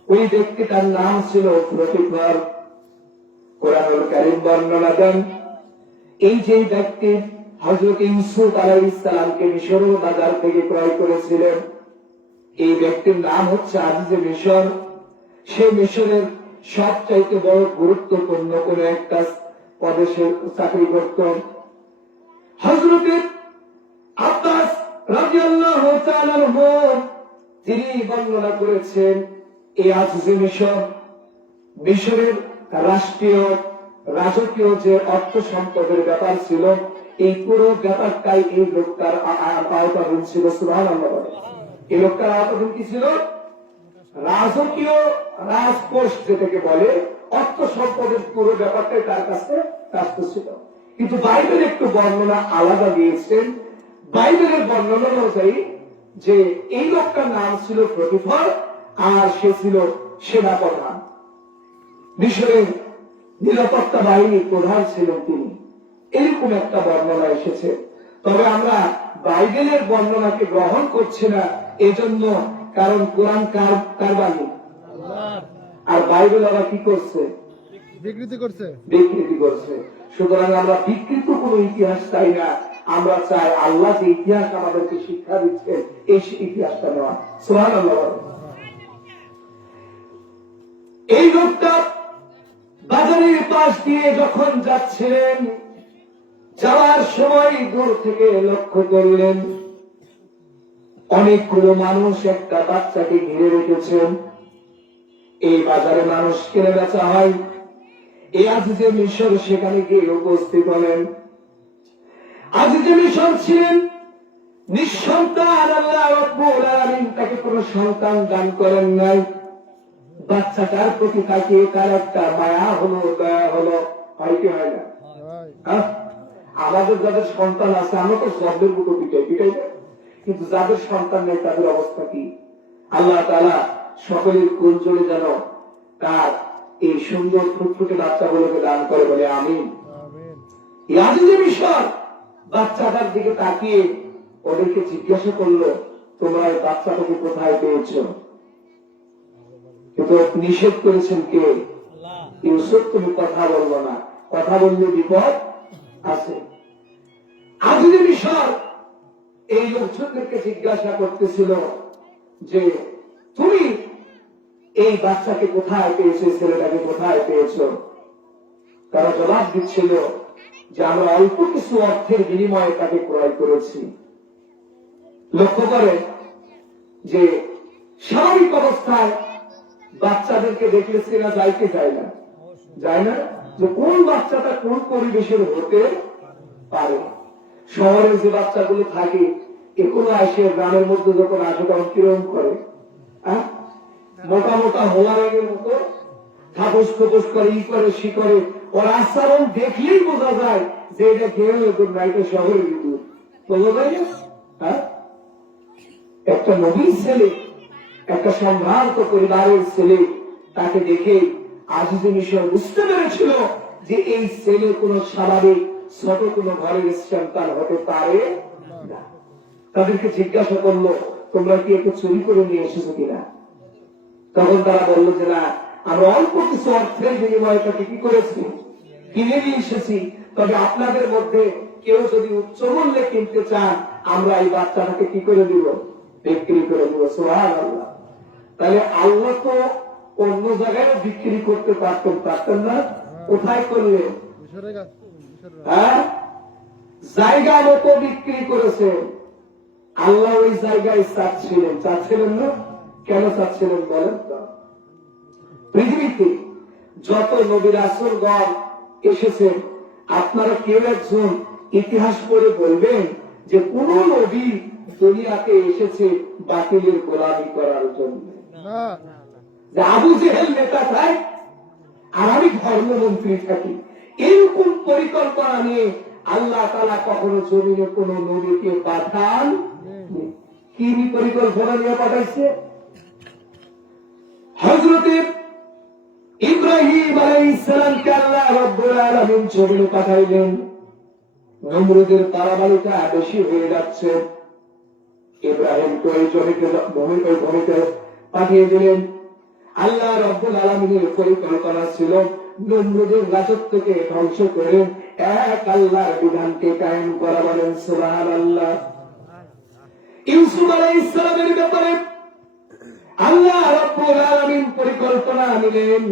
ওই ব্যক্তিটার নাম ছিল প্রতিফর। কোরআনুল কারীম বর্ণনা দেন, এই যে ব্যক্তি হযরত ইউসুফ আলাইহিস সালামকে মিশরের বাজার থেকে ক্রয় করেছিলেন, এই ব্যক্তির নাম হচ্ছে আজিজে মিশর। সে মিশরের সবচাইতে বড় গুরুত্বপূর্ণ কোন একটা পদে সে চাকরি করত। হযরত আব্বাস রাদিয়াল্লাহু তাআলা আনহু তিনি বর্ণনা করেছেন, এই আজিজে মিশর মিশরের রাষ্ট্রীয় রাজকীয় যে অর্থ সম্পদের ব্যাপার ছিল, এই পুরো ব্যাপারটাই এই লোকটার আওতাধীন ছিল। সুবহানাল্লাহ। এই লোকটার আওতাধীন কি ছিল? রাজকীয় রাজকোষ যেটাকে বলে, অর্থ সম্পদের পুরো ব্যাপারটাই তার কাছে কাছ ছিল। কিন্তু বাইবেল একটু বর্ণনা আলাদা দিয়েছেন। বাইবেলের বর্ণনা অনুযায়ী যে এই লোকটার নাম ছিল প্রতিফর, আর সে ছিল সেনাপ্রধান, মিশরের নিরাপত্তা বাহিনীর প্রধান ছিলেন তিনি, এরকম একটা বর্ণনা এসেছে। তবে আমরা বাইবেলের বর্ণনাকে গ্রহণ করছি না, এজন্য কারণ কোরআন কার বাণী, আর বাইবেল আবার কি করছে? বিকৃতি করছে। সুতরাং আমরা বিকৃত কোন ইতিহাস চাই না, আমরা চাই আল্লাহ যে ইতিহাস আমাদেরকে শিক্ষা দিচ্ছে এই ইতিহাসটা নেওয়া। সুবহানাল্লাহ। এই লোকটা বাজারের পাশ দিয়ে যখন যাচ্ছিলেন, যাওয়ার সময় দূর থেকে লক্ষ্য করলেন অনেকগুলো মানুষ একটা বাচ্চাকে ঘিরে রেখেছেন। এই বাজারে মানুষ কেনা বেচা হয়। এই আজিজে মিশর সেখানে গিয়ে উপস্থিত হলেন। আজিজে মিশর ছিলেন নিঃসন্তান। আল্লাহ রাব্বুল আলামিন তাকে কোনো সন্তান দান করেন নাই। বাচ্চাটার প্রতি তাকিয়ে তার একটা মায়া হলো, দয়া হলো, হয় কি হয় না? আমাদের যাদের সন্তান আছে আমরা তো শব্দের মতো পিটাই, কিন্তু যাদের সন্তান নেই তাদের অবস্থা কি? আল্লাহ তাআলা সকলের কুঞ্জলে যেন তার এই সুন্দর ফুটফুটে বাচ্চাগুলোকে দান করে, বলে আমিন। আজিজে মিশর বাচ্চাটার দিকে তাকিয়ে ওদেরকে জিজ্ঞাসা করলো, তোমরা এই বাচ্চাটাকে কোথায় পেয়েছ? কিন্তু নিষেধ করেছেন কে? ইউসুফ, তুমি কথা বলবো না, কথা বললে বিপদ আছে। আজিজে মিশর এই লোকজনদেরকে জিজ্ঞাসা করতেছিল যে তুমি এই বাচ্চাকে কোথায় পেয়েছো, ছেলেটাকে কোথায় পেয়েছো? তারা জবাব দিচ্ছিল যে আমরা অল্প কিছু অর্থের বিনিময়ে তাকে ক্রয় করেছি। লক্ষ্য করে যে স্বাভাবিক অবস্থায় বাচ্চাদেরকে দেখলে সেরা যাইতে যায় না, যে কোন বাচ্চাটা কোন পরিবেশের হতে পারে। শহরের যে বাচ্চাগুলো থাকে এগুলো আসে গ্রামের মধ্যে যখন আসে তখন কিরকম করে, মোটা মোটা হোলারের মতো থাপস খোপস করে, ই করে সি করে। ওর আচরণ দেখলেই বোঝা যায় যে এটা কেউ না, এটা শহরের বিদ্যুৎ। বোঝা যায় না? একটা নবীর ছেলে, একটা সম্ভ্রান্ত পরিবারের ছেলে, তাকে দেখে আজিজে মিশর বুঝতে পেরেছিল যে এই ছেলে কোন স্বাভাবিক ছোট কোন ঘরের সন্তান হতে পারে না। তাদেরকে জিজ্ঞাসা করলো, তোমরা কি একটু চুরি করে নিয়ে এসেছো কিনা? তখন তারা বললো যে না, আমরা অল্প কিছু অর্থের বিনিময়ে তাকে কি করেছি, কিনে নিয়ে এসেছি। তবে আপনাদের মধ্যে কেউ যদি উচ্চ মূল্যে কিনতে চান, আমরা এই বাচ্চাটাকে কি করে দিব, বিক্রি করে দিব। সুবহানাল্লাহ। তাহলে আল্লাহ তো অন্য জায়গায় বিক্রি করতে পারতেন না? কোথায় করলে? জায়গা মতো বিক্রি করেছে। আল্লাহ ওই জায়গায় চাচ্ছিলেন না। কেন চাচ্ছিলেন বলেন তো? পৃথিবীতে যত নবী রাসূলগণ এসেছেন, আপনারা কেউ একজন ইতিহাস পড়ে বলবেন যে কোন নবী দুনিয়াতে এসেছে বাতিলের গোলামি করার জন্য? যে আবু জেহেল নেতা থাক আর আমি ধর্মমন্ত্রী থাকি, এরকম পরিকল্পনা নিয়ে আল্লাহ তাআলা কখনো জমিনে কোন নবীকে পাঠান? কি পরিকল্পনা নিয়ে পাঠাইছে? হযরত ইব্রাহিম আলাইহিস সালামকে আল্লাহ রাব্বুল আলামিন জমিনে পাঠাইলেন। নমরুদের তারাবাড়িটা বেশি হয়ে যাচ্ছে, ইব্রাহিমকে ওই জমিতে পাঠিয়ে দিলেন। আল্লাহ রাব্বুল আলামিনের পরিকল্পনা ছিল নমরুদের রাজত্বকে ধ্বংস করে এক আল্লাহর বিধানকে কায়েম করা। বলেন সুবহানাল্লাহ। ইউসুফ আলাইহিস সালামের ব্যাপারে আল্লাহ রাব্বুল আলামিন পরিকল্পনা নিলেন,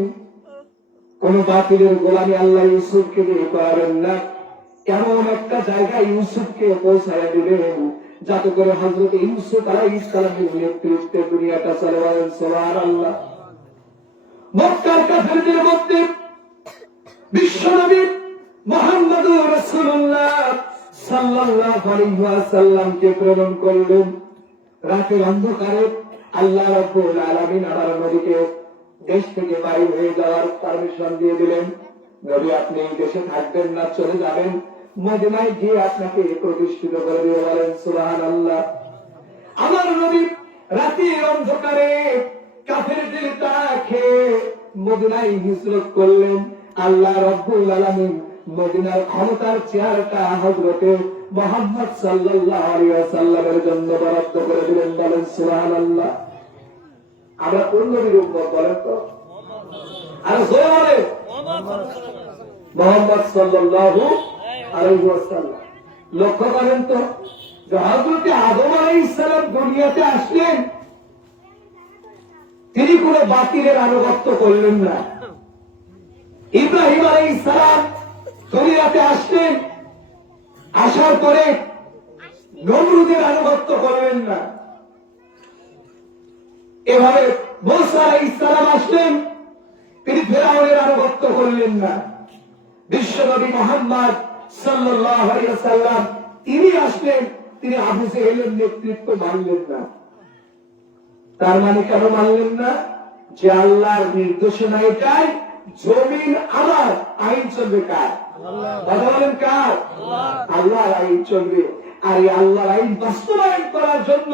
কোন বাতিলের গোলামি আল্লাহ ইউসুফকে দিয়ে করাবেন না। এমন একটা জায়গায় ইউসুফকে পৌঁছায় দিলেন যাতে করে হযরত ইউসুফ আলাইহিস সালামের নেতৃত্বে দুনিয়াটা চলে। বলেন সুবহানাল্লাহ। মক্কার কাফেরদের মধ্যে বিশ্বনবী মুহাম্মদুর রাসূলুল্লাহ সাল্লাল্লাহু আলাইহি ওয়াসাল্লামকে প্রেরণ করলেন। রাতের অন্ধকারে আল্লাহ রাব্বুল আলামিন আমার নবীকে দেশ থেকে বাইরে হয়ে যাওয়ার পারমিশন দিয়ে দিলেন। নবী আপনি এই দেশে থাকবেন না, চলে যাবেন, মদিনায় গিয়ে আপনাকে প্রতিষ্ঠিত করে দিয়ে। বলেন সুবহানাল্লাহ। আমার নবী রাতের অন্ধকারে কাফেরদের তাড়া খেয়ে মদিনায় হিজরত করলেন। আল্লাহ রাব্বুল আলামিন মদিনার ক্ষমতার চেয়ারটা হযরতে মুহাম্মদ সাল্লাল্লাহু আলাইহি ওয়াসাল্লামের জন্য বরাদ্দ করে দিলেন। বলেন সুবহানাল্লাহ। আমরা কোন নবীর উম্মত বলেন তো? আর জোরে মুহাম্মদ সাল্লাল্লাহু আলাইহি ওয়াসাল্লাম। লক্ষ্য করেন তো যে হযরতে আদম আলাইহিস সালাম দুনিয়াতে আসলেন, তিনি কোন বাতিলের আনুগত্য করলেন না। ইব্রাহিম আলাইহিস সালাম দুনিয়াতে আসলেন, আসার পরে নমরুদের আনুগত্য করলেন না। এভাবে মুসা আলাইহিস সালাম আসলেন, তিনি ফিরআউনের আনুগত্য করলেন না। বিশ্বনবী মুহাম্মদ সাল্লাল্লাহু আলাইহি ওয়াসাল্লাম তিনি আসলেন, তিনি আবু জেহেলের নেতৃত্ব মানলেন না। তার মানে কেন মানলেন না? যে আল্লাহর নির্দেশনা এটাই, জমিন আমার, আইন চলবে কার? কথা বলেন কার? আল্লাহর আইন চলবে। আর এই আল্লাহর আইন বাস্তবায়ন করার জন্য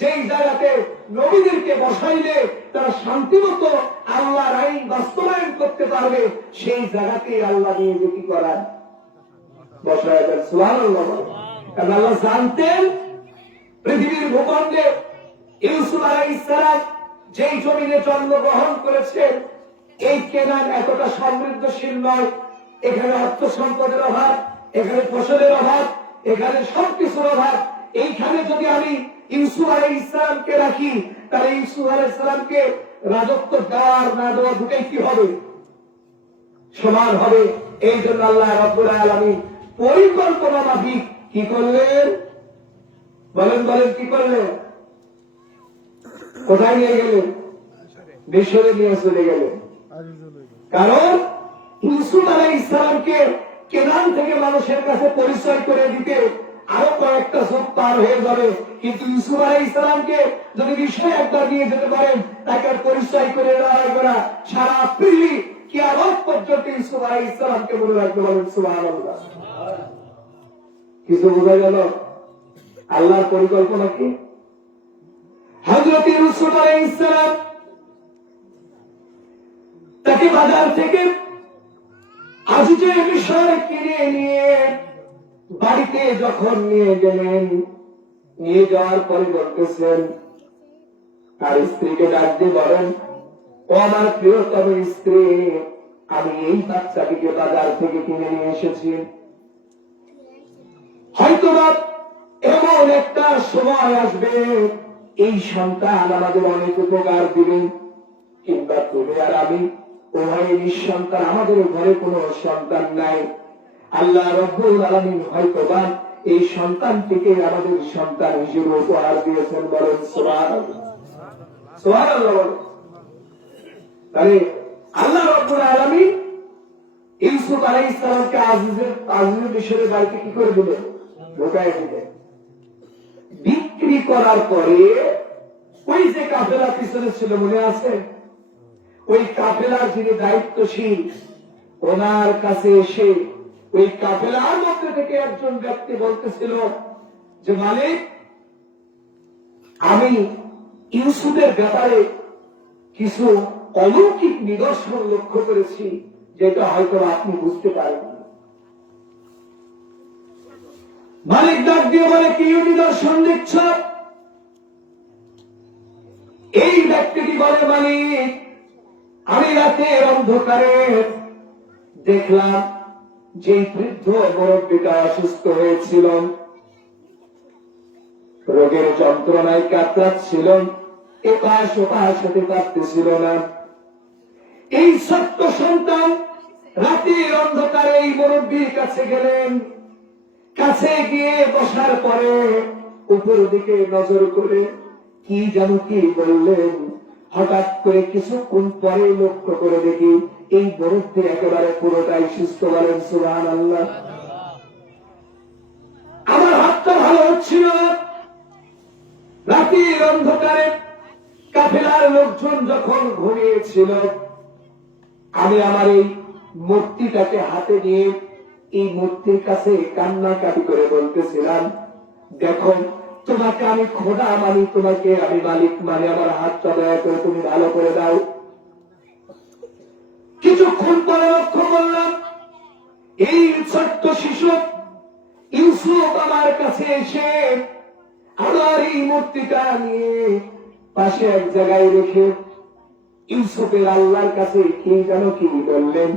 যেই জায়গাতে নবীদেরকে বসাইলে তারা শান্তিমতো আল্লাহর আইন বাস্তবায়ন করতে পারবে, সেই জায়গাতেই আল্লাহ নিয়ে যে কি করার বসায় দেন। সুবহানাল্লাহ। কারণ আল্লাহ জানতেন পৃথিবীর ভূখণ্ডে ইউসুফ আলাইহিস সালাম যেই জমিনে জন্মগ্রহণ করেছেন, এই কেনান এতটা সমৃদ্ধশীল নয়। এখানে অর্থ সম্পদের অভাব, এখানে ফসলের অভাব, এখানে সবকিছুর অভাব। এইখানে যদি আমি ইউসুফ আলাইহিস সালামকে রাখি, তাহলে ইউসুফ আলাইহিস সালামকে রাজত্ব দেওয়ার না দেওয়া দুটোই কি হবে? সমান হবে। এই জন্য আল্লাহ রাব্বুল আলামিন পরিকল্পনা মাফিক কি করলেন? বলেন বলেন কি করলেন? কোথায় নিয়ে গেলেন? মিশরে নিয়ে চলে গেলেন। কারণ ইউসুফ আলাইহিস সালামকে কেনান থেকে মানুষের কাছে পরিচয় করে দিতে আরো কয়েকটা যুগ পার হয়ে যাবে, কিন্তু ইউসুফ আলাইহিস সালামকে যদি বিষয় একবার নিয়ে যেতে পারেন, তাকে আর পরিচয় করে দেওয়া লাগবে না। সারা পৃথিবী কিয়ামত পর্যন্ত ইউসুফ আলাইহিস সালামকে মনে রাখবে। বলেন সুবহানাল্লাহ। কিছু বোঝা গেল আল্লাহর পরিকল্পনা কি? হযরত ইউসুফ আলাইহিস সালাম তাকে বাজার থেকে আজিজে মিশর কিনে নিয়ে বাড়িতে যখন নিয়ে গেলেন, নিয়ে যাওয়ার পরে বলতেছেন, তার স্ত্রীকে ডাক দিয়ে বলেন, ও আমার প্রিয়তম স্ত্রী, আমি এই বাচ্চাটিকে বাজার থেকে কিনে নিয়ে এসেছি। হয়তোবা এমন একটা সময় আসবে এই সন্তান আমাদের অনেক উপকার দিবে, কিংবা তুমি আর আমি উভয় নিঃসন্তান, আমাদের ঘরে কোনো সন্তান নাই। আল্লাহ রাব্বুল আলামিন হয়তোবা এই সন্তানটিকে আমাদের সন্তান হিসেবে উপহার দিয়েছেন। বলেন সুবহানাল্লাহ। সুবহানাল্লাহ। তাহলে আল্লাহ রাব্বুল আলামিন ইউসুফ আলাইহিস সালামকে আজিজে মিশরের বাড়িতে কি করে দিলেন? ঢোকায় দিলেন। বিক্রি করার পরে ওই যে কাফেলা পিছনে ছিল, মনে আছে? ওই কাফেলার যিনি দায়িত্বশীল, ওনার কাছে এসে ওই কাফেলার মধ্যে থেকে একজন ব্যক্তি বলতেছিল যে, মালিক, আমি ইউসুফের ব্যাপারে কিছু অলৌকিক নিদর্শন লক্ষ্য করেছি, যেটা হয়তো আপনি বুঝতে পারেন। মালিক ডাক দিয়ে বলে, কি নিদর্শন দেখছ? এই ব্যক্তিটি বলে, মালিক, আমি রাতের অন্ধকারে দেখলাম যে বৃদ্ধ মুরব্বীটা অসুস্থ হয়েছিল, রোগের যন্ত্রণায় কাতরাচ্ছিল, এপাশ ওপাশ হতে পারতেছিল না। এই ছোট্ট সন্তান রাতের অন্ধকারে এই মুরব্বীর কাছে গেলেন। কাছে গিয়ে বসার পরে উপর দিকে নজর করে কি যেন কি বললেন। হঠাৎ করে কিছুক্ষণ পরে লক্ষ্য করে দেখি এই মুরব্বী একেবারে পুরোটাই সুস্থ। বলেন সুবহানাল্লাহ। আমার হাতটা ভালো হচ্ছিল। রাতের অন্ধকারে কাফেলার লোকজন যখন ঘুমিয়েছিল, আমি আমার এই মূর্তিটাকে হাতে নিয়ে এই মূর্তির কাছে কান্নাকাটি করে বলতেছিলাম, দেখো তোমাকে আমি খোদা মানি, তোমাকে আমি মালিক মানি, আমার হাতটা দয়া করে তুমি ভালো করে দাও। কিছুক্ষণ পরে লক্ষ্য করলাম এই ছোট্ট শিশু ইউসুফ আমার কাছে এসে আমার এই মূর্তিটা নিয়ে পাশে এক জায়গায় রেখে ইউসুফের আল্লাহর কাছে কি যেন কি বললেন।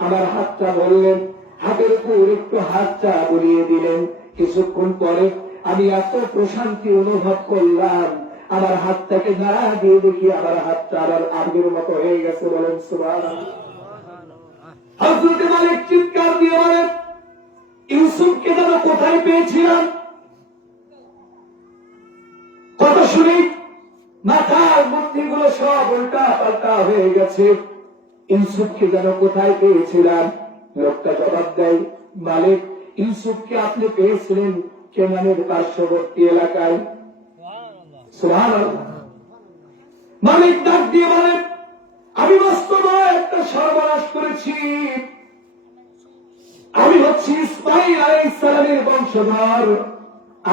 আমার হাতটা বললেন, হাতের উপর একটু হাতটা বুলিয়ে দিলেন। কিছুক্ষণ পরে আমি এত প্রশান্তি অনুভব করলাম, আমার হাতটাকে নাড়া দিয়ে দেখি আমার হাতটা আবার আগের মতো হয়ে গেছে। বলেন সুবহানাল্লাহ। হযরত মালিক চিৎকার দিয়ে বলেন, ইউসুফকে যেন কোথায় পেয়েছিলাম। কথা শুনি মাথার বুদ্ধিগুলো সব উল্টা পাল্টা হয়ে গেছে। ইউসুফকে যেন কোথায় পেয়েছিলাম। লোকটা জবাব দেয়, মালিক ইউসুফকে আপনি পেয়েছিলেন কেনানের পার্শ্ববর্তী এলাকায়। সুবহানাল্লাহ। মালিক ডাক দিয়ে বলেন, আমি বাস্তব একটা সর্বনাশ করেছি। আমি হচ্ছি ইসমাঈল আলাইহিস সালামের বংশধর,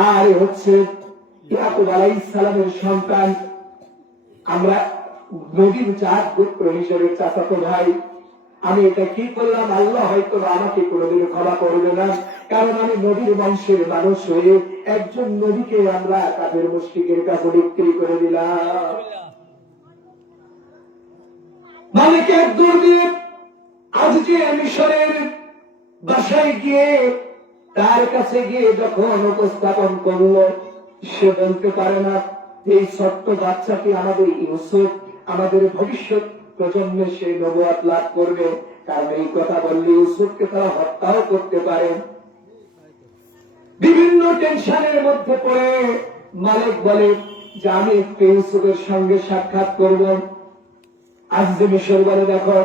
আর হচ্ছে ইয়াকুব আলাইহিস সালামের সন্তান। আমরা নবীর 4 পুত্র হিসেবে চাচাতো ভাই। আমি এটা কি করলাম, আল্লাহ হয়তো আমাকে কোনোদিন ক্ষমা করবে না, কারণ আমি নবীর বংশের মানুষ হয়ে একজন নবীকে আমরা কাফের মুশরিকের কাছে বিক্রি করে দিলাম। মালিক এক দৌড় দিয়ে আজ যে মিশরের বাসায় গিয়ে তার কাছে গিয়ে যখন উপস্থাপন করলো, সে বলতে পারে না এই ছোট্ট বাচ্চাকে আমাদের ইউসুফ, আমাদের ভবিষ্যৎ প্রজন্মে সে নবুয়ত লাভ করবে, কারণ এই কথা বললে ইউসুফকে তারা হত্যাও করতে পারে। বিভিন্ন টেনশনের মধ্যে পড়ে মালিক বলে যে আমি একটু ইউসুফের সঙ্গে সাক্ষাৎ করব। আজ যে মিশর বলে, দেখো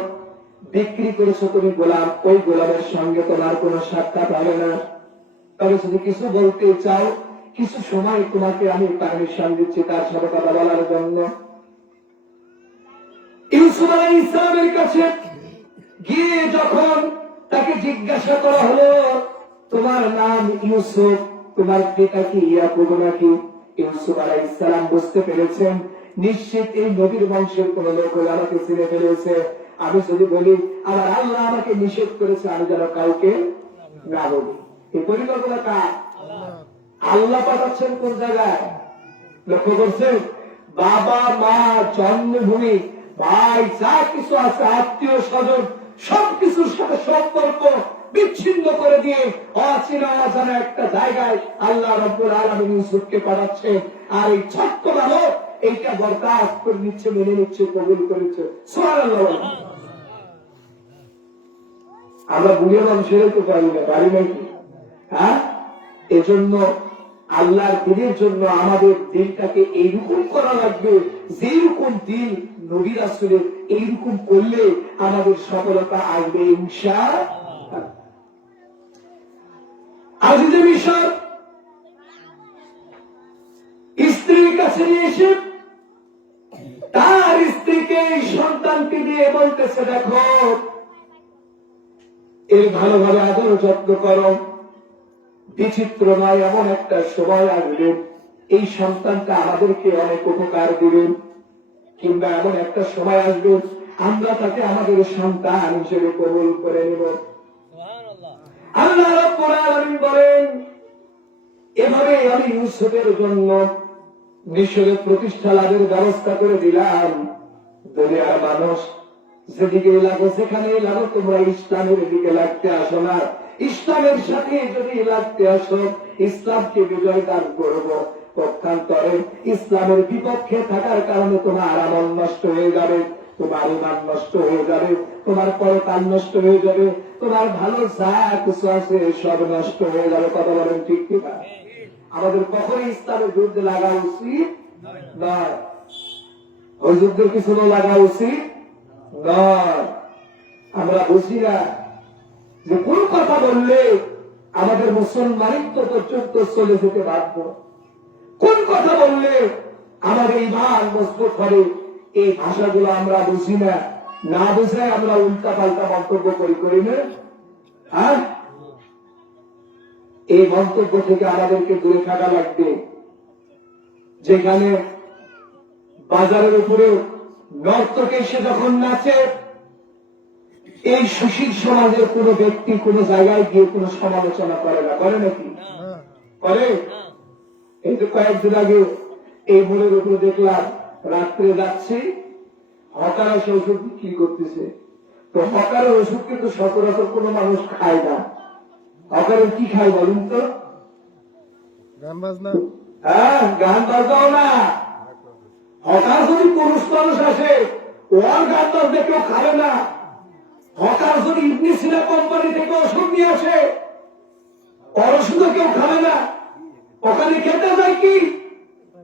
বিক্রি করেছো তুমি গোলাম, ওই গোলামের সঙ্গে তোমার কোনো সাক্ষাৎ হবে না, তবে যদি কিছু বলতে চাও কিছু সময় তোমাকে আমি পারমিশন দিচ্ছি তার সাথে কথা বলার জন্য। ইউসুফ আলাইহিস সালামের কাছে গিয়ে যখন তাকে জিজ্ঞাসা করা হলো, তোমার নাম ইউসুফ, তোমার পিতা কি ইয়াকুব নাকি? ইউসুফ আলাইহিস সালাম বুঝতে পেরেছেন নিশ্চিত এই নবীর বংশের কোন লোক হলে আমাকে চিনে ফেলেছে। আমি যদি বলি আমার আল্লাহ আমাকে নিষেধ করেছে আমি যেন কাউকে না বলি। এই পরিকল্পনা কার? আল্লাহ পাঠাচ্ছেন কোন জায়গায়? লক্ষ্য করছেন? বাবা মা, জন্মভূমি, ভাই, যা কিছু আছে, আত্মীয় স্বজন, সবকিছুর সাথে সম্পর্ক বিচ্ছিন্ন করে দিয়ে অচেনা অজানা একটা জায়গায় আল্লাহ রাব্বুল আলামিন ইউসুফকে পাঠাচ্ছে। আর এই ছোট্ট বালক এইটা বরদাস্ত করে নিচ্ছে, মেনে নিচ্ছে, কবুল করেছে। সুবহানাল্লাহ। আমরা বুড়িয়া মানুষেরও তো পারি না, পারি নাকি? হ্যাঁ, এজন্য আল্লাহর দিনের জন্য আমাদের দিলটাকে এইরকম করা লাগবে যেরকম দিল নবী রাসূলের, এইরকম করলে আমাদের সফলতা আসবে ইনশাআল্লাহ। আজিজে মিশর স্ত্রীর কাছে নিয়ে এসে তার স্ত্রীকে সন্তানকে দিয়ে বলতেছে, দেখো এর ভালোভাবে আদর যত্ন করো, বিচিত্র নয় এমন একটা সময় আসবে এই সন্তানটা আমাদেরকে অনেক উপকার দিবে, কিংবা এমন একটা সময় আসবে আমরা তাকে আমাদের সন্তান হিসেবে কবুল করে নেব। আল্লাহ রাব্বুল আলামিন বলেন, এভাবে আমি ইউসুফের জন্য মিশরে প্রতিষ্ঠা লাভের ব্যবস্থা করে দিলাম। দুনিয়ার মানুষ যেদিকে লাগো যেখানেই লাগো তোমরা ইসলামের দিকে লাগতে আসো না। ইসলামের সাথে যদি লাগতে আসো ইসলামকে বিজয় দান করবো। পক্ষান্তরে ইসলামের বিপক্ষে থাকার কারণে তোমার আমল নষ্ট হয়ে যাবে, তোমার ইমান নষ্ট হয়ে যাবে, তোমার পরকাল নষ্ট হয়ে যাবে, তোমার ভালো যা কিছু আছে সব নষ্ট হয়ে যাবে। কথা বলেন ঠিক কিনা? আমাদের কখনই ইসলামের বিরুদ্ধে লাগা উচিত নয়, ওই যুদ্ধের পিছনে লাগা উচিত নয়। আমরা বুঝি না যে কোন কথা বললে আমাদের মুসলমানিত্ব পর্যন্ত চলে যেতে বাধ্য, কোন কথা বললে আমাদের ইমান মজবুত হবে। এই ভাষাগুলো আমরা বুঝি না, না বুঝে আমরা উল্টা পাল্টা মন্তব্য করি না। আর এই মন্তব্য থেকে আমাদেরকে দূরে থাকা লাগবে। যেখানে বাজারের উপরে নর্তকে এসে যখন নাচে, এই সুশীল সমাজের কোন ব্যক্তি কোন জায়গায় গিয়ে কোন সমালোচনা করে না, করে নাকি? করে। এই তো কয়েকদিন আগে এই মোড়ের উপরে দেখলাম, রাত্রে যাচ্ছি, হকার এসে ওষুধ বিক্রি করতেছে। তো হকারের ওষুধ কিন্তু সচরাচর কোনো মানুষ খায় না। হকারের কি খায় বলুন তো? গান বাজনা। হ্যাঁ, গান বাজাও না। হকার যদি পুরুষ মানুষ আসে, ওর গান বাজতে কেউ খাবে না। হকার যদি ইবনে সিনা কোম্পানি থেকে ওষুধ নিয়ে আসে, ওর ওষুধও কেউ খাবে না। ওখানে খেতে যায় কি?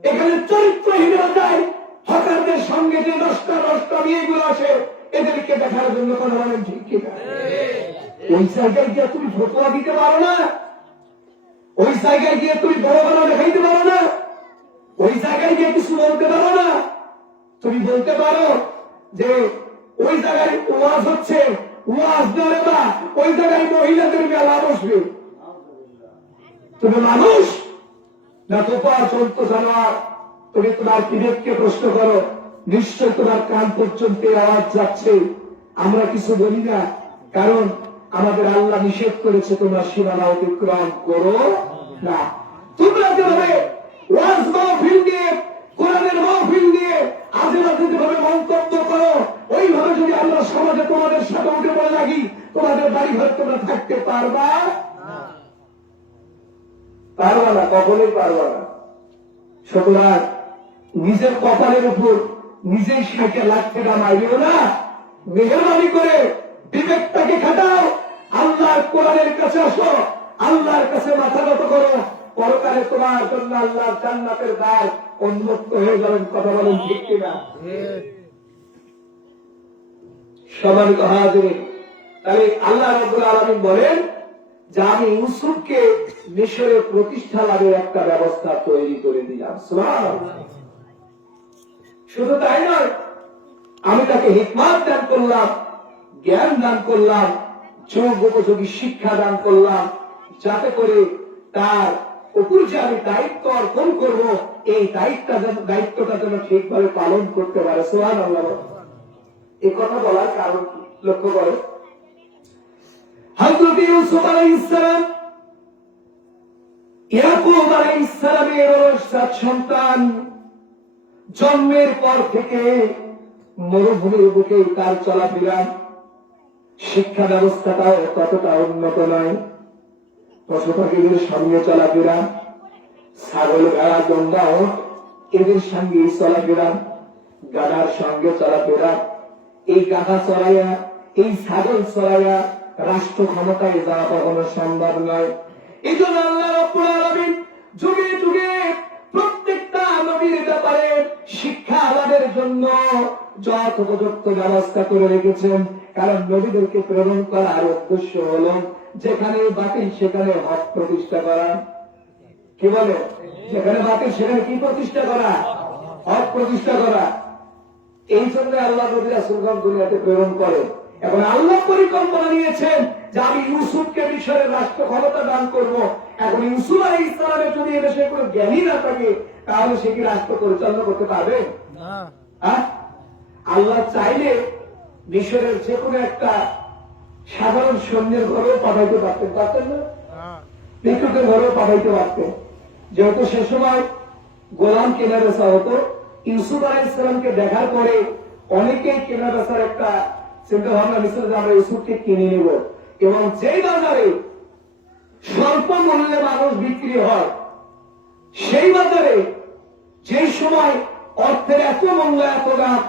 এখানে চরিত্রহীনরা যায়। হকারদের সঙ্গে যে নষ্ট বিয়েগুলো আসে, এদেরকে দেখার জন্য কোনো বলেন ঠিক কিনা? ওই জায়গায় গিয়ে তুমি ফটোয়া দিতে পারো না, ওই জায়গায় গিয়ে তুমি বড় বড় দেখাইতে পারো না, ওই জায়গায় গিয়ে কিছু বলতে পারো না। তুমি বলতে পারো যে ওই জায়গায় ওয়াজ হচ্ছে, ওয়াজ দেবে না, ওই জায়গায় মহিলাদের মেলা বসবে। তুমি মানুষ না তোপার চলত জানোয়ার? তুমি তোমার বিবেককে প্রশ্ন করো। নিশ্চয় তোমার কান পর্যন্ত আওয়াজ যাচ্ছে, আমরা কিছু বলি না, কারণ আমাদের আল্লাহ নিষেধ করেছে তোমরা সীমানা অতিক্রম করো না। তোমরা যেভাবে ওয়াজ মাহফিল দিয়ে, কোরআনের মাহফিল দিয়ে আজে বাজে যেভাবে মন্তব্য করো, ওইভাবে যদি আল্লাহ সমাজে তোমাদের সাথে উঠে পড়ে লাগি, তোমাদের বাড়ি ঘর তোমরা থাকতে পারবা না, কখনোই পারবা না। সুতরাং নিজের কপালের উপর নিজেই সাঁকে লাগতে মারিও না। মেহরবানি করে বিবেকটাকে খাটাও, আল্লাহর কোরআনের কাছে আসো, আল্লাহর কাছে মাথা নত করো। পরকালে তোমার জন্য আল্লাহর জান্নাতের দ্বার উন্মুক্ত হয়ে যাবেন। কথা বলেন ঠিক কিনা? সম্মানিত হাজির, তাহলে আল্লাহ রাব্বুল আলামিন বলেন যে আমি ইউসুফকে মিশরে প্রতিষ্ঠা লাভের একটা ব্যবস্থা তৈরি করে দিলাম। সুবহানাল্লাহ। শুধু তাই নয়, আমি তাকে হিকমত দান করলাম, জ্ঞান দান করলাম, যোগ উপযোগী শিক্ষা দান করলাম, যাতে করে তার উপর যে আমি দায়িত্ব অর্পণ করব, এই দায়িত্বটা যেন ঠিকভাবে পালন করতে পারে। সুবহানাল্লাহ। এই কথা বলার কারণ কি লক্ষ্য করো। হযরত ইউসুফ আলাইহিস সালাম ইয়াকুব আলাইহিস সালামের সন্তান, জন্মের পর থেকে মরুভূমির বুকে তার চলাফেরা, শিক্ষা ব্যবস্থাটাও ততটা উন্নত নয়। পশু পাখিদের সঙ্গে চলাফেরা, ছাগল ভেড়া গন্ডা এদের সঙ্গে চলাফেরা, গাধার সঙ্গে চলাফেরা, এই গাধা চড়াইয়া, এই ছাগল চড়াইয়া রাষ্ট্র ক্ষমতায় যাওয়া কখনো সম্ভব নয়। এই জন্য আল্লাহ রাব্বুল আলামিন যুগে যুগে প্রত্যেকটা নবীর ব্যাপারে শিক্ষা লাভের জন্য যথোপযুক্ত ব্যবস্থা করে রেখেছেন। কারণ নবীদেরকে প্রেরণ করার উদ্দেশ্য হল যেখানে বাতিল সেখানে হক প্রতিষ্ঠা করা। কি বলে? যেখানে বাতিল সেখানে কি প্রতিষ্ঠা করা? হক প্রতিষ্ঠা করা। এই জন্য আল্লাহ নবী রাসূলগণ দুনিয়াতে প্রেরণ করেন। এখন আল্লাহ পরিকল্পনা নিয়েছেন যে আমি ইউসুফকে মিশরের রাষ্ট্র ক্ষমতা দান করব। এখন ইউসুফ আলাইহিস সালামের যদি এদেশে কোনো জ্ঞানী না থাকে, তাহলে সে কি রাষ্ট্র পরিচালনা করতে পারবে? আল্লাহ চাইলে মিশরের যে কোনো একটা সাধারণ সৈন্যের ঘরেও পাঠাইতে পারতেন না? ভিক্ষুকের ঘরেও পাঠাইতে পারতেন। যেহেতু সে সময় গোলাম কেনাবেচা হতো, ইউসুফ আলাইহিস সালামকে দেখার পরে অনেকেই কেনাবেচার একটা চিন্তা ভাবনা নিচ্ছিল যে আমরা ইউসুফকে কিনে নিব, এবং যেই বাজারে স্বল্প মূল্যে মানুষ বিক্রি হয়, সেই বাজারে যেই সময় অর্থের এত মূল্য, এত দাম,